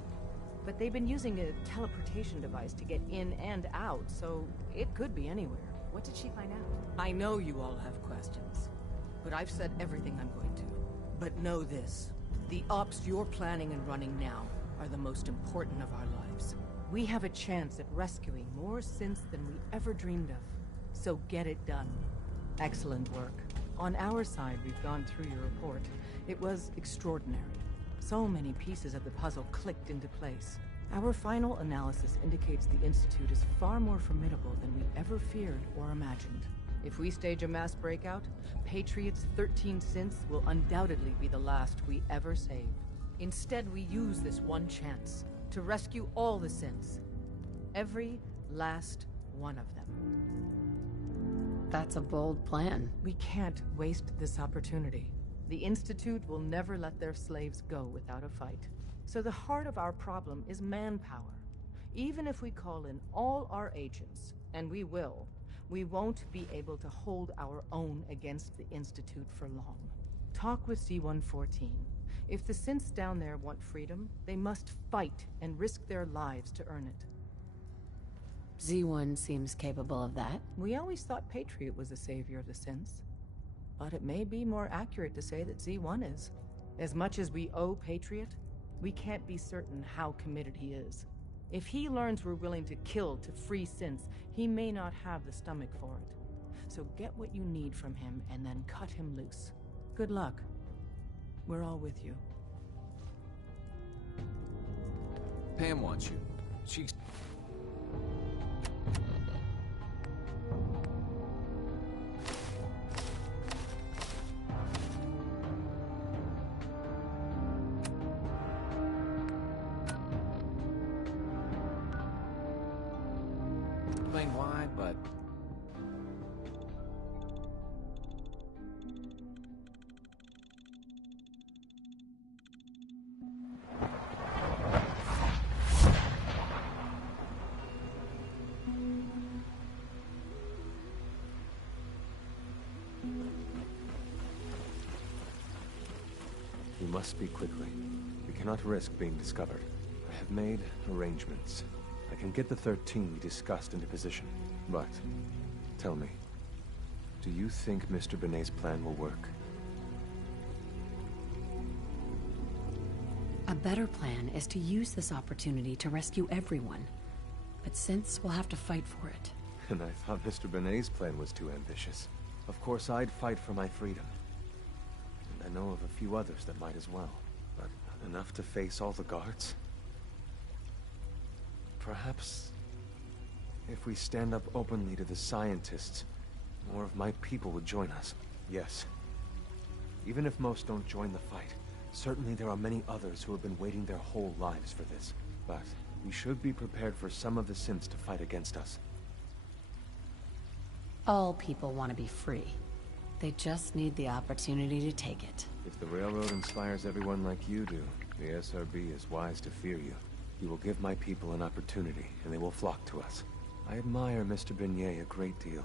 But they've been using a teleportation device to get in and out, so it could be anywhere. What did she find out? I know you all have questions, but I've said everything I'm going to. But know this, the ops you're planning and running now are the most important of our lives. We have a chance at rescuing more synths than we ever dreamed of. So get it done. Excellent work. On our side, we've gone through your report. It was extraordinary. So many pieces of the puzzle clicked into place. Our final analysis indicates the Institute is far more formidable than we ever feared or imagined. If we stage a mass breakout, Patriot's 13 synths will undoubtedly be the last we ever save. Instead, we use this one chance to rescue all the synths. Every last one of them. That's a bold plan. We can't waste this opportunity. The Institute will never let their slaves go without a fight. So the heart of our problem is manpower. Even if we call in all our agents, and we will, we won't be able to hold our own against the Institute for long. Talk with C-114. If the synths down there want freedom, they must fight and risk their lives to earn it. Z1 seems capable of that. We always thought Patriot was the savior of the synths. But it may be more accurate to say that Z1 is. As much as we owe Patriot, we can't be certain how committed he is. If he learns we're willing to kill to free synths, he may not have the stomach for it. So get what you need from him and then cut him loose. Good luck. We're all with you. Pam wants you. She's... Explain why, but... We must speak quickly. We cannot risk being discovered. I have made arrangements. I can get the 13 we discussed into position. But, tell me, do you think Mr. Benet's plan will work? A better plan is to use this opportunity to rescue everyone. But synths will have to fight for it. And I thought Mr. Benet's plan was too ambitious. Of course, I'd fight for my freedom. And I know of a few others that might as well. But not enough to face all the guards? Perhaps... if we stand up openly to the scientists, more of my people would join us. Yes. Even if most don't join the fight, certainly there are many others who have been waiting their whole lives for this. But we should be prepared for some of the synths to fight against us. All people want to be free. They just need the opportunity to take it. If the Railroad inspires everyone like you do, the SRB is wise to fear you. You will give my people an opportunity, and they will flock to us. I admire Mr. Benet a great deal.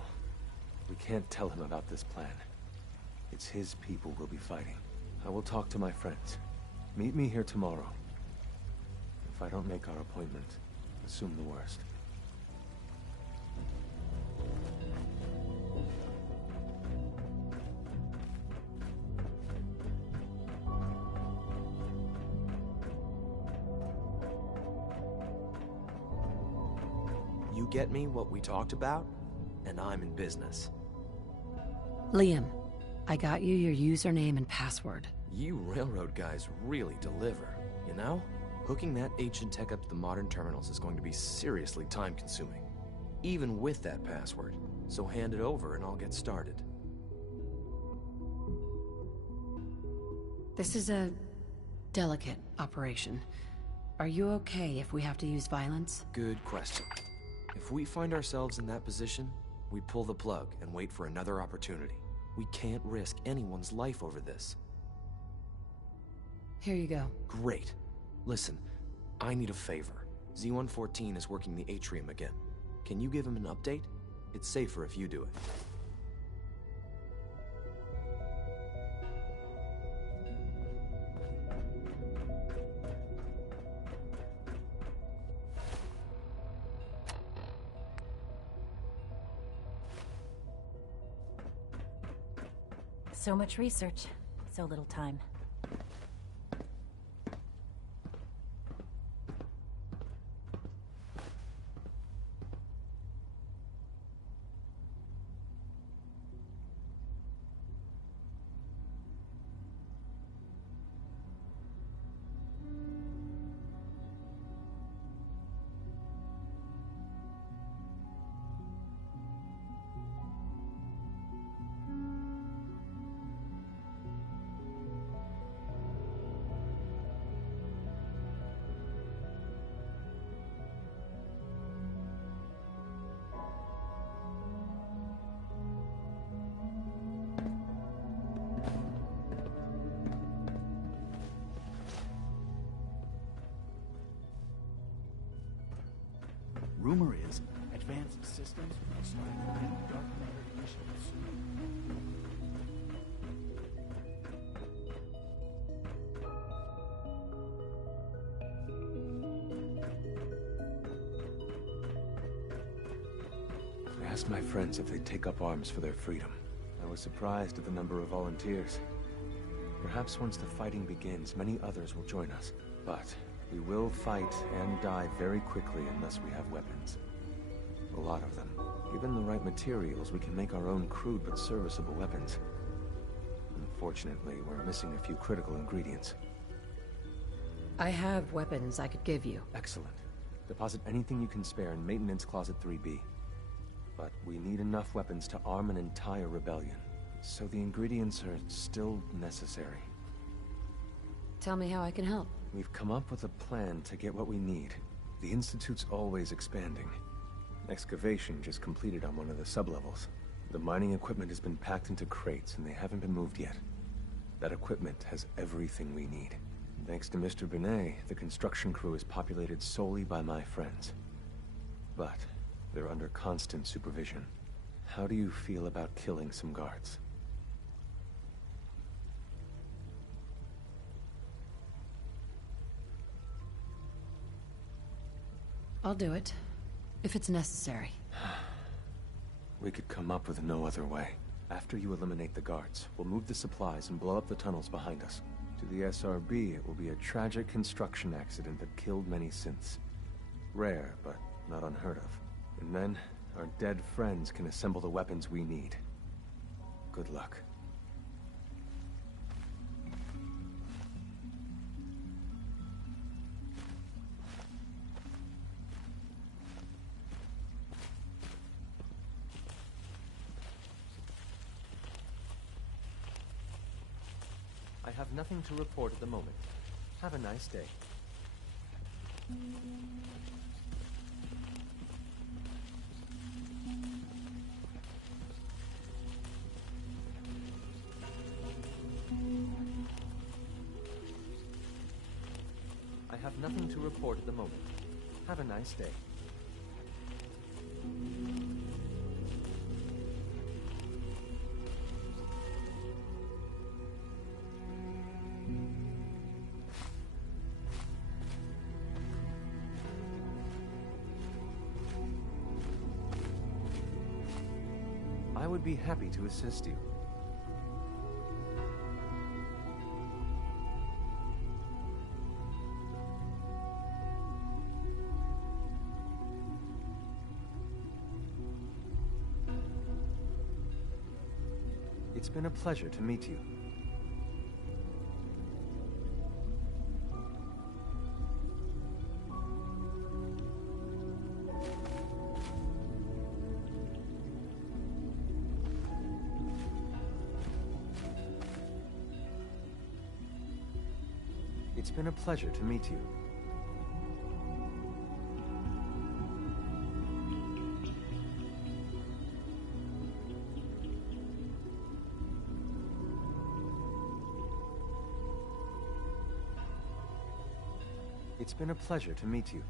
We can't tell him about this plan. It's his people we'll be fighting. I will talk to my friends. Meet me here tomorrow. If I don't make our appointment, assume the worst. You get me what we talked about, and I'm in business. Liam, I got you your username and password. You railroad guys really deliver, you know? Hooking that ancient tech up to the modern terminals is going to be seriously time-consuming, even with that password. So hand it over and I'll get started. This is a delicate operation. Are you okay if we have to use violence? Good question. If we find ourselves in that position, we pull the plug and wait for another opportunity. We can't risk anyone's life over this. Here you go. Great. Listen, I need a favor. Z-114 is working the atrium again. Can you give him an update? It's safer if you do it. So much research, so little time. Rumor is, advanced systems will start to prevent dark matter emissions I asked my friends if they'd take up arms for their freedom. I was surprised at the number of volunteers. Perhaps once the fighting begins, many others will join us. But we will fight and die very quickly unless we have weapons. A lot of them. Given the right materials, we can make our own crude but serviceable weapons. Unfortunately, we're missing a few critical ingredients. I have weapons I could give you. Excellent. Deposit anything you can spare in Maintenance Closet 3B. But we need enough weapons to arm an entire rebellion. So the ingredients are still necessary. Tell me how I can help. We've come up with a plan to get what we need. The Institute's always expanding. Excavation just completed on one of the sublevels. The mining equipment has been packed into crates and they haven't been moved yet. That equipment has everything we need. Thanks to Mr. Binet, the construction crew is populated solely by my friends. But they're under constant supervision. How do you feel about killing some guards? I'll do it, if it's necessary. We could come up with no other way. After you eliminate the guards, we'll move the supplies and blow up the tunnels behind us. To the SRB, it will be a tragic construction accident that killed many synths. Rare, but not unheard of. And then, our dead friends can assemble the weapons we need. Good luck. I have nothing to report at the moment. Have a nice day. I have nothing to report at the moment. Have a nice day. I would be happy to assist you. It's been a pleasure to meet you. It's been a pleasure to meet you. It's been a pleasure to meet you.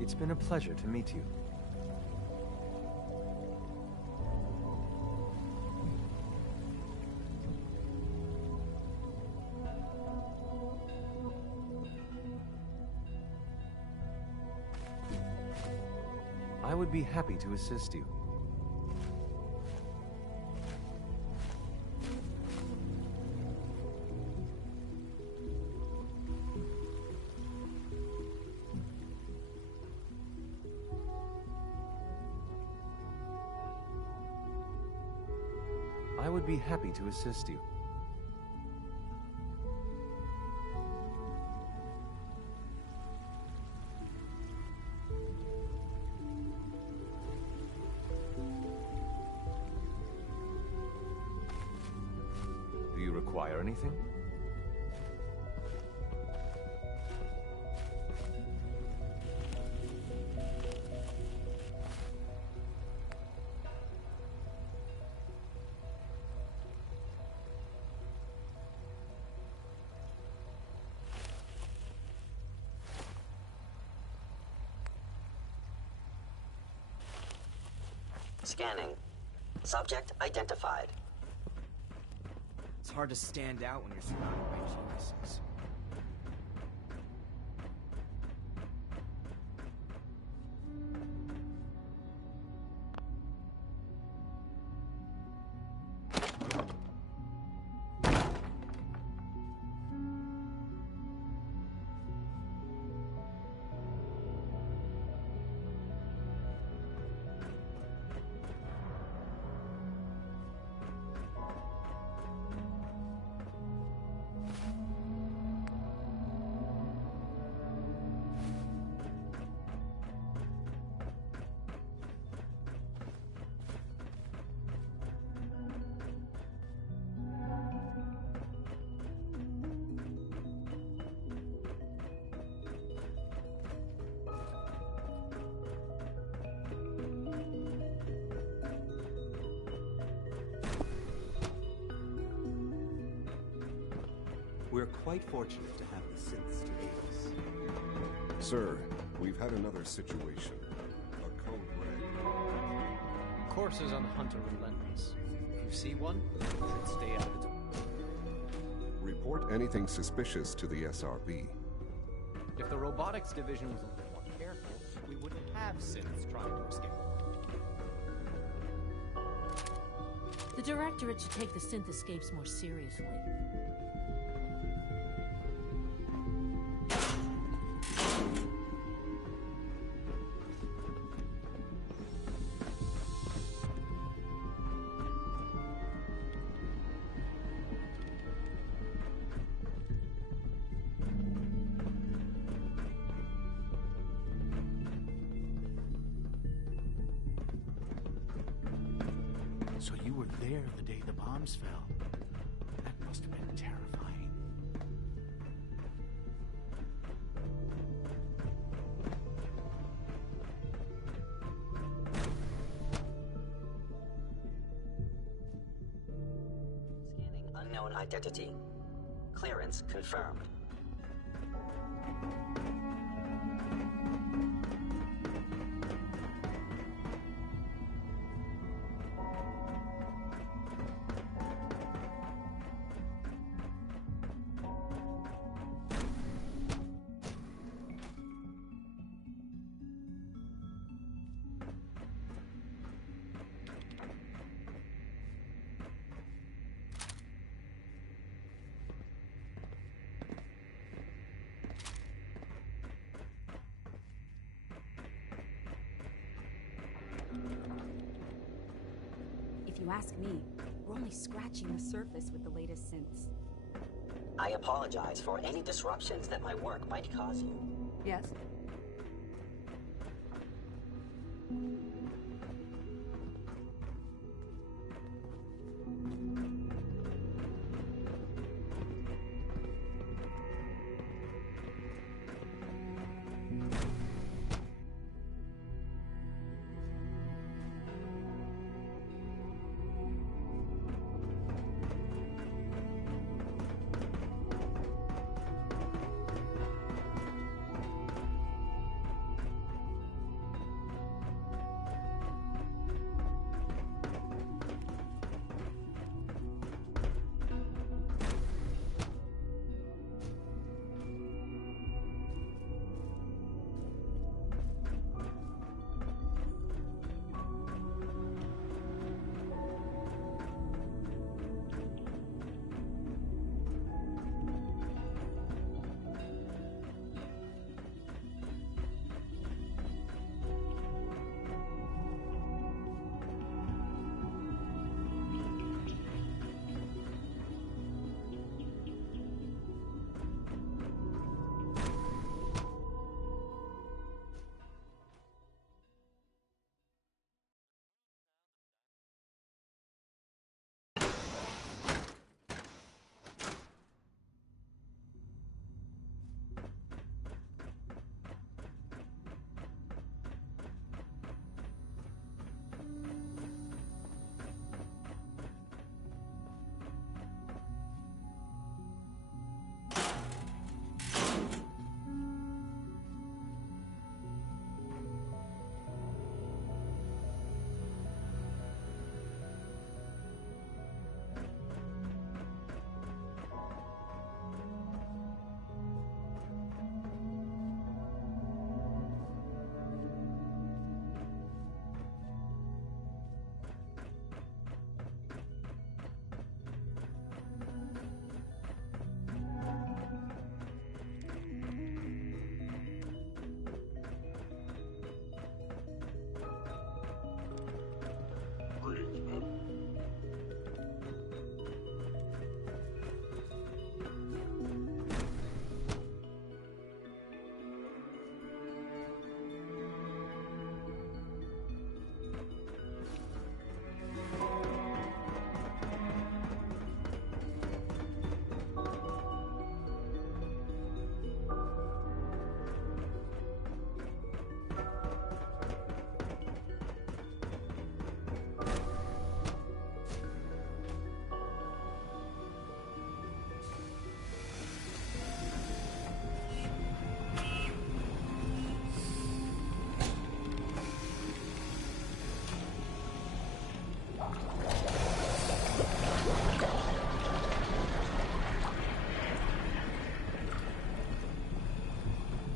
It's been a pleasure to meet you. I would be happy to assist you. I would be happy to assist you. Do you require anything? Scanning. Subject identified. It's hard to stand out when you're surrounded by geniuses. We're quite fortunate to have the synths to aid us. Sir, we've had another situation. A code red. Courses on the hunt are relentless. If you see one, you should stay out of it. Report anything suspicious to the SRB. If the robotics division was a little more careful, we wouldn't have synths trying to escape. The Directorate should take the synth escapes more seriously. So you were there the day the bombs fell. That must have been terrifying. Scanning unknown identity. Clearance confirmed. If you ask me, we're only scratching the surface with the latest synths. I apologize for any disruptions that my work might cause you. Yes?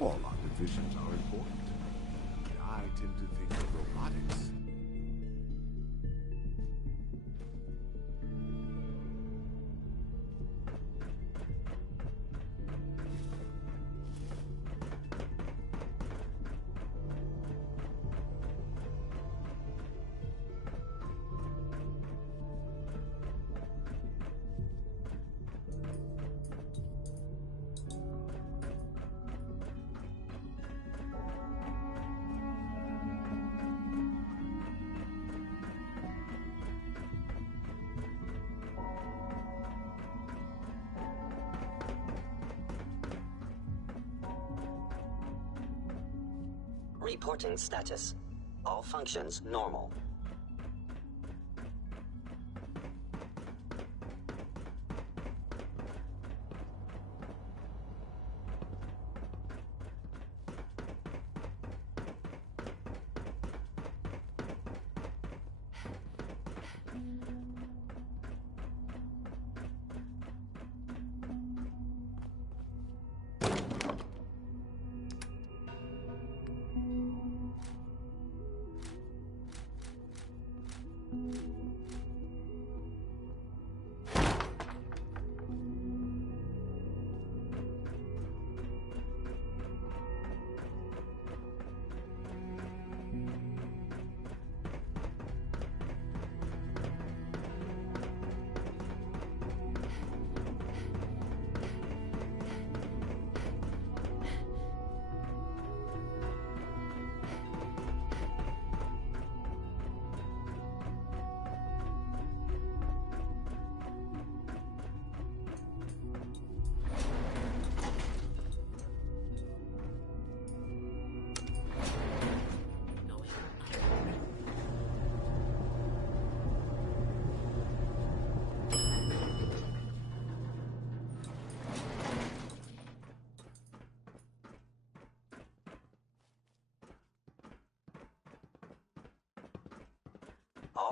All our divisions are important. I tend to think of robotics. Reporting status. All functions normal.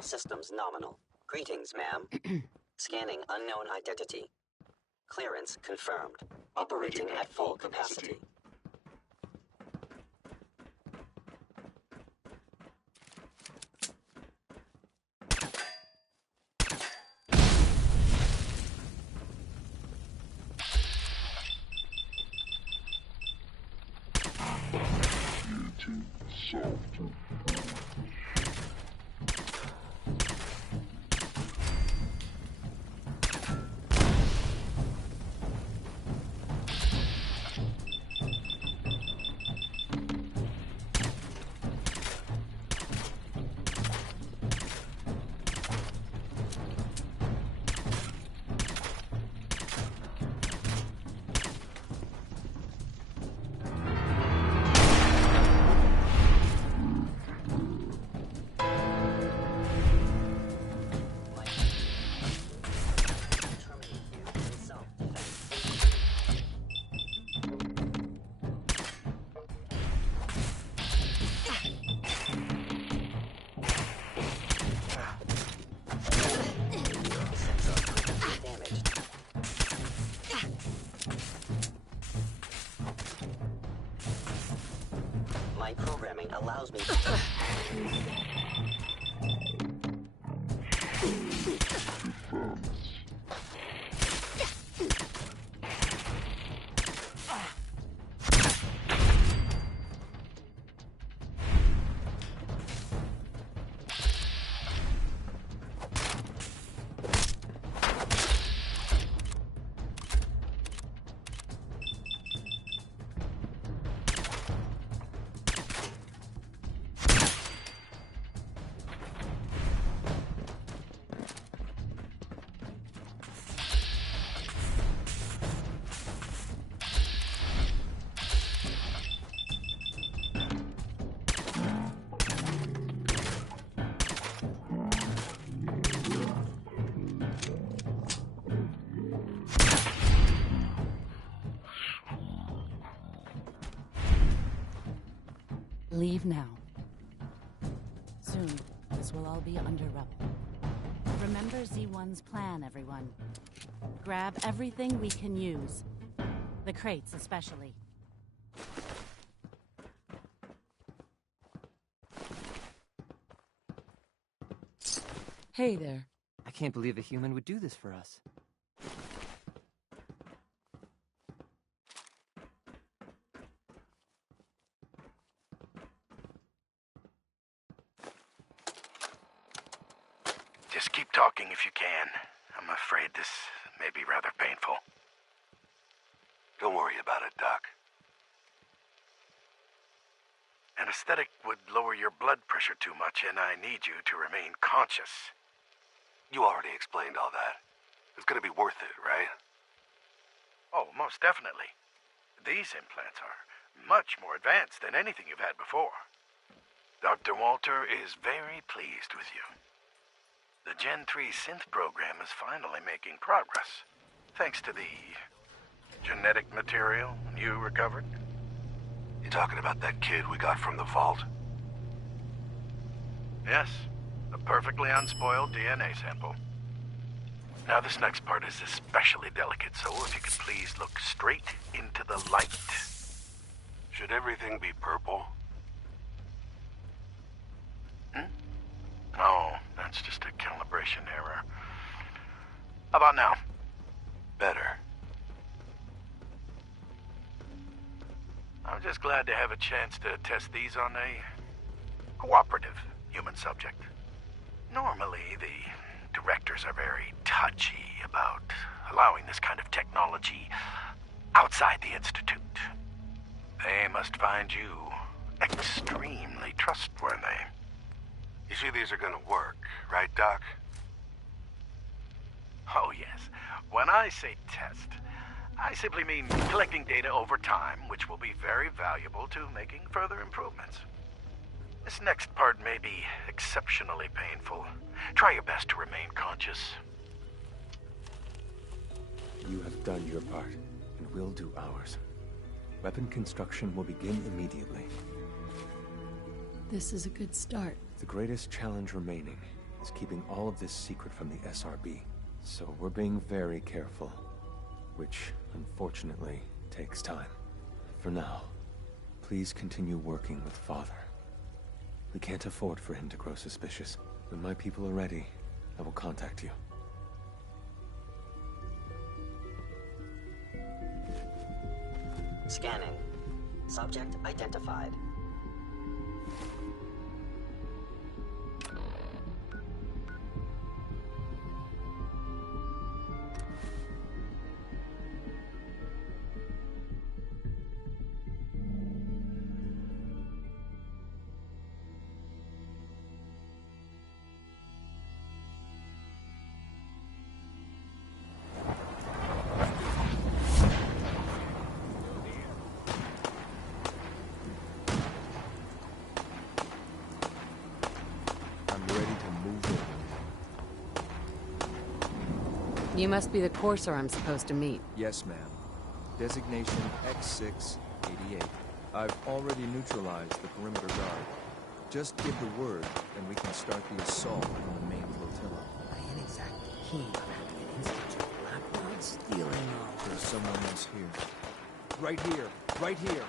All systems nominal. Greetings, ma'am. Scanning unknown identity. Clearance confirmed. Operating at full capacity. My programming allows me to... Leave now. Soon, this will all be under rubble. Remember Z1's plan, everyone. Grab everything we can use. The crates, especially. Hey there. I can't believe a human would do this for us. Just keep talking if you can. I'm afraid this may be rather painful. Don't worry about it, Doc. Anesthetic would lower your blood pressure too much, and I need you to remain conscious. You already explained all that. It's gonna be worth it, right? Oh, most definitely. These implants are much more advanced than anything you've had before. Dr. Walter is very pleased with you. The Gen 3 synth program is finally making progress, thanks to the genetic material you recovered. You talking about that kid we got from the vault? Yes, a perfectly unspoiled DNA sample. Now this next part is especially delicate, so if you could please look straight into the light. Should everything be purple? No, that's just a calibration error. How about now? Better. I'm just glad to have a chance to test these on a cooperative human subject. Normally, the directors are very touchy about allowing this kind of technology outside the Institute. They must find you extremely trustworthy. You see, these are gonna work, right, Doc? Oh, yes. When I say test, I simply mean collecting data over time, which will be very valuable to making further improvements. This next part may be exceptionally painful. Try your best to remain conscious. You have done your part, and we'll do ours. Weapon construction will begin immediately. This is a good start. The greatest challenge remaining is keeping all of this secret from the SRB. So we're being very careful, which, unfortunately, takes time. For now, please continue working with Father. We can't afford for him to grow suspicious. When my people are ready, I will contact you. Scanning. Subject identified. You must be the courser I'm supposed to meet. Yes, ma'am. Designation X688. I've already neutralized the perimeter guard. Just give the word, and we can start the assault on the main flotilla. I ain't exactly keen on having an Institute lapdog stealing all. There's someone else here. Right here. Right here.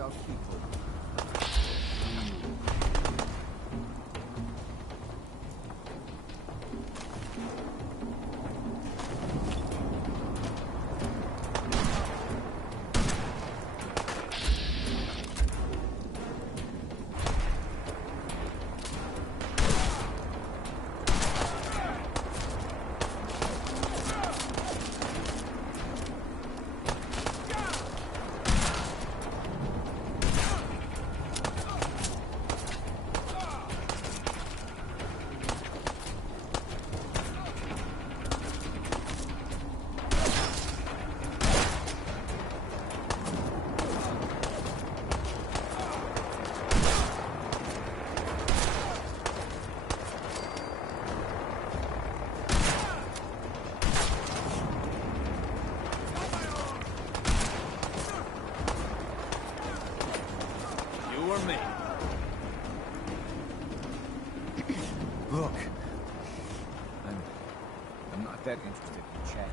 I'll keep her. Me. Look, I'm not that interested in chatting.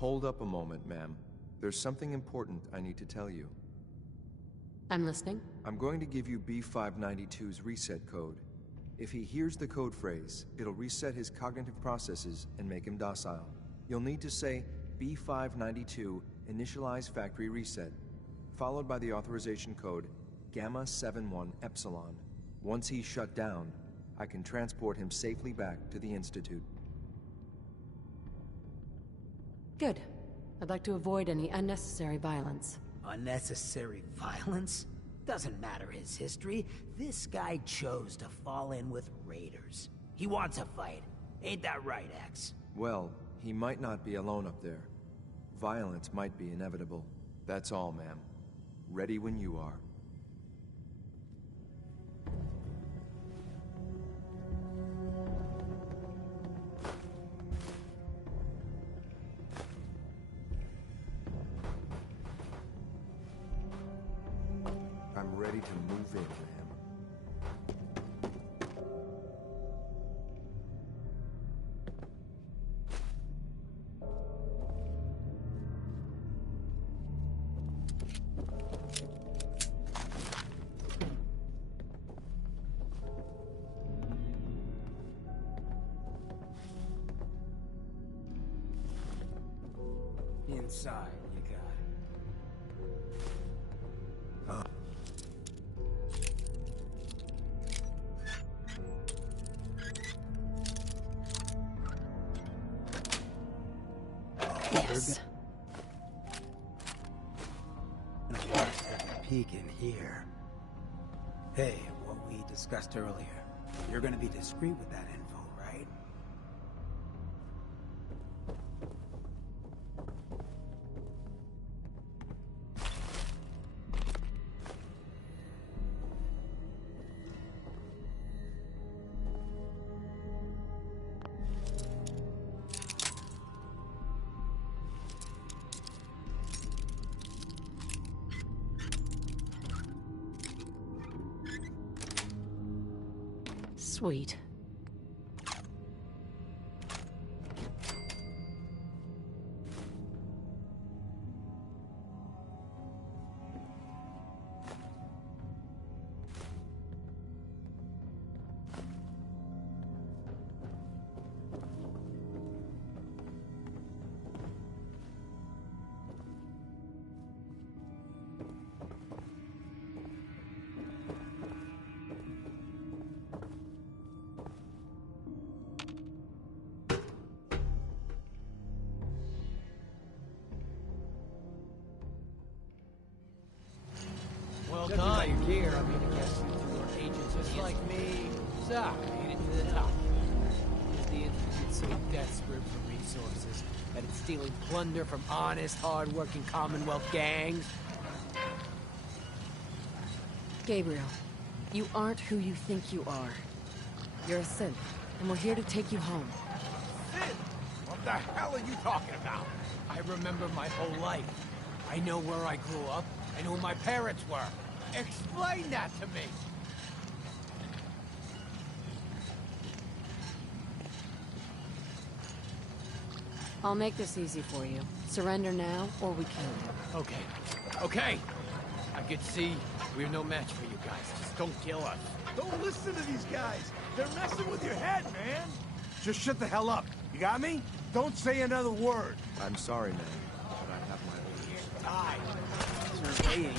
Hold up a moment, ma'am. There's something important I need to tell you. I'm listening. I'm going to give you B592's reset code. If he hears the code phrase, it'll reset his cognitive processes and make him docile. You'll need to say B592 initialize factory reset, followed by the authorization code Gamma 71 Epsilon. Once he's shut down, I can transport him safely back to the Institute. Good. I'd like to avoid any unnecessary violence. Unnecessary violence? Doesn't matter his history. This guy chose to fall in with raiders. He wants a fight. Ain't that right, X? Well, he might not be alone up there. Violence might be inevitable. That's all, ma'am. Ready when you are. I'm ready to move in, ma'am. Inside, you got it. Yes. Peek in here. Hey, what we discussed earlier. You're gonna be discreet with that info, right? Sweet. Well done. Gear, I mean, I guess you're agents just like me. So, made it to the top. Is the Institute so desperate for resources that it's stealing plunder from honest, hard-working Commonwealth gangs? Gabriel, you aren't who you think you are. You're a synth, and we're here to take you home. Sid! What the hell are you talking about? I remember my whole life. I know where I grew up. I know who my parents were. Explain that to me! I'll make this easy for you. Surrender now, or we kill you. Okay. Okay! I could see we're no match for you guys. Just don't kill us. Don't listen to these guys. They're messing with your head, man. Just shut the hell up. You got me? Don't say another word. I'm sorry, man, but I have my orders. Surveying.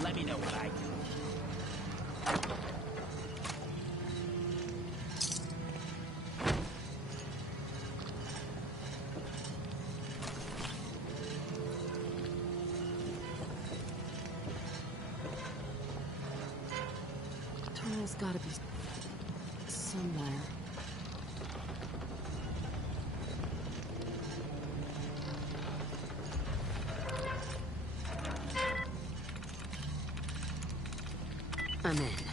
Let me know what I do. Tunnel's gotta be somewhere. I'm in.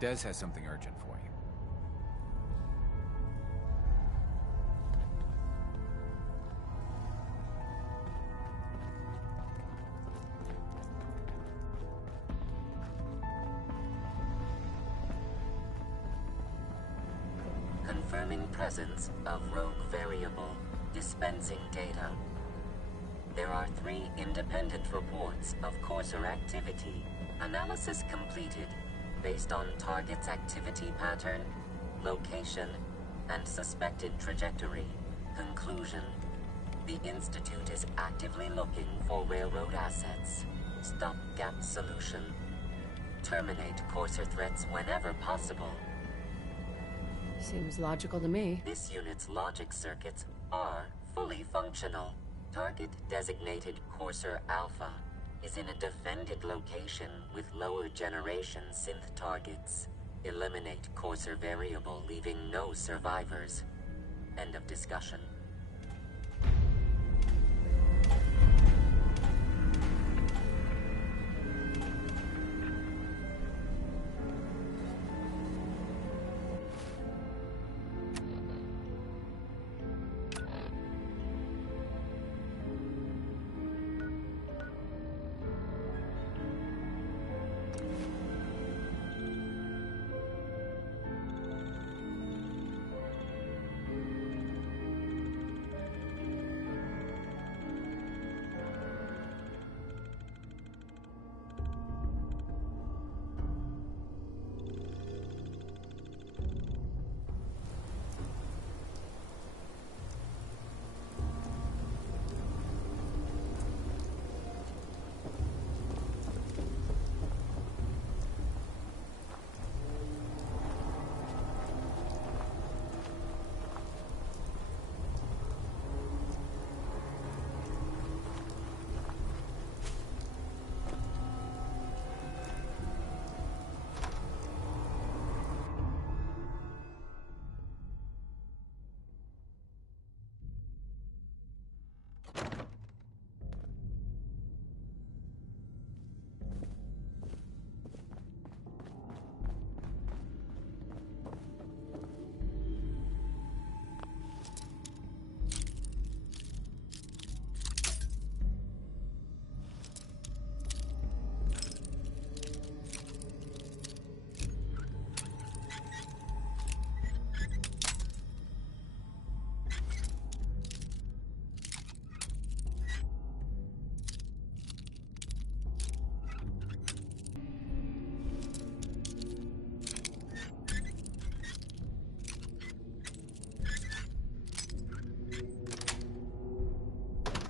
Des has something urgent for you. Confirming presence of rogue variable. Dispensing data. There are 3 independent reports of Courser activity. Analysis completed. Based on target's activity pattern, location, and suspected trajectory. Conclusion. The Institute is actively looking for railroad assets. Stopgap solution. Terminate Courser threats whenever possible. Seems logical to me. This unit's logic circuits are fully functional. Target designated Courser Alpha is in a defended location with lower generation synth targets. Eliminate Courser variable, leaving no survivors. End of discussion.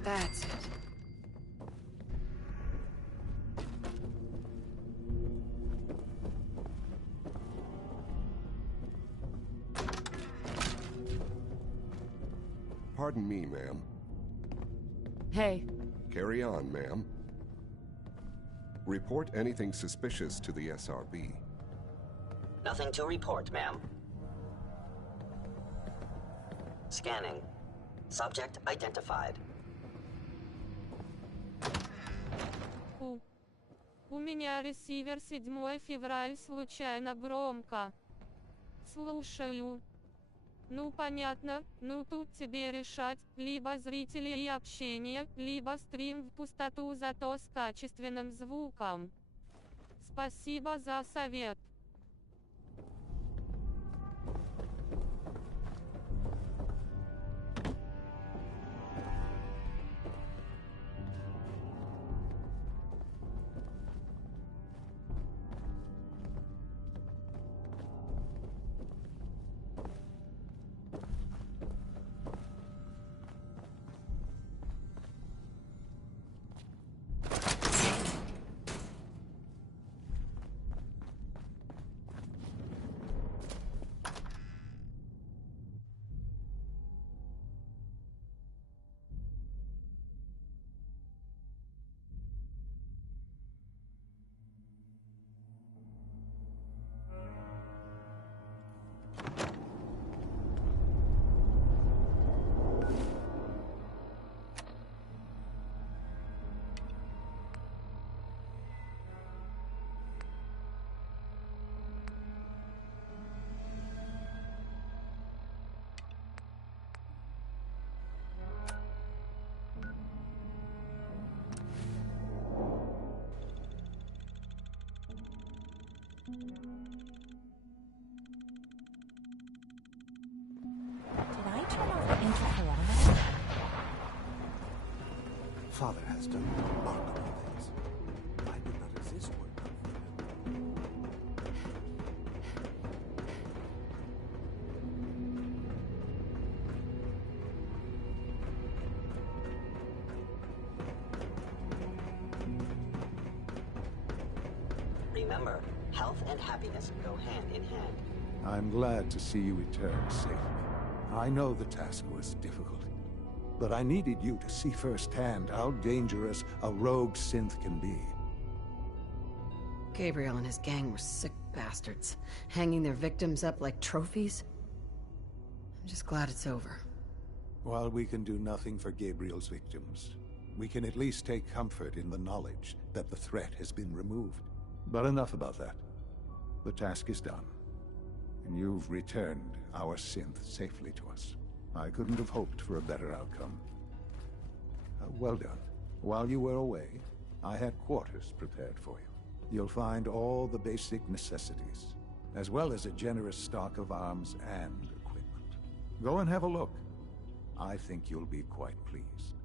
That's it. Pardon me, ma'am. Hey. Carry on, ma'am. Report anything suspicious to the SRB. Nothing to report, ma'am. Scanning. Subject identified. У меня ресивер 7 февраля случайно громко. Слушаю. Ну понятно, ну тут тебе решать, либо зрители и общение, либо стрим в пустоту, зато с качественным звуком. Спасибо за совет. Did I turn off the interferometer? Father has done remarkable things. I did not exist were it not for him. Remember, health and happiness go hand in hand. I'm glad to see you return safely. I know the task was difficult, but I needed you to see firsthand how dangerous a rogue synth can be. Gabriel and his gang were sick bastards, hanging their victims up like trophies. I'm just glad it's over. While we can do nothing for Gabriel's victims, we can at least take comfort in the knowledge that the threat has been removed. But enough about that. The task is done, and you've returned our synth safely to us. I couldn't have hoped for a better outcome. Well done. While you were away, I had quarters prepared for you. You'll find all the basic necessities, as well as a generous stock of arms and equipment. Go and have a look. I think you'll be quite pleased.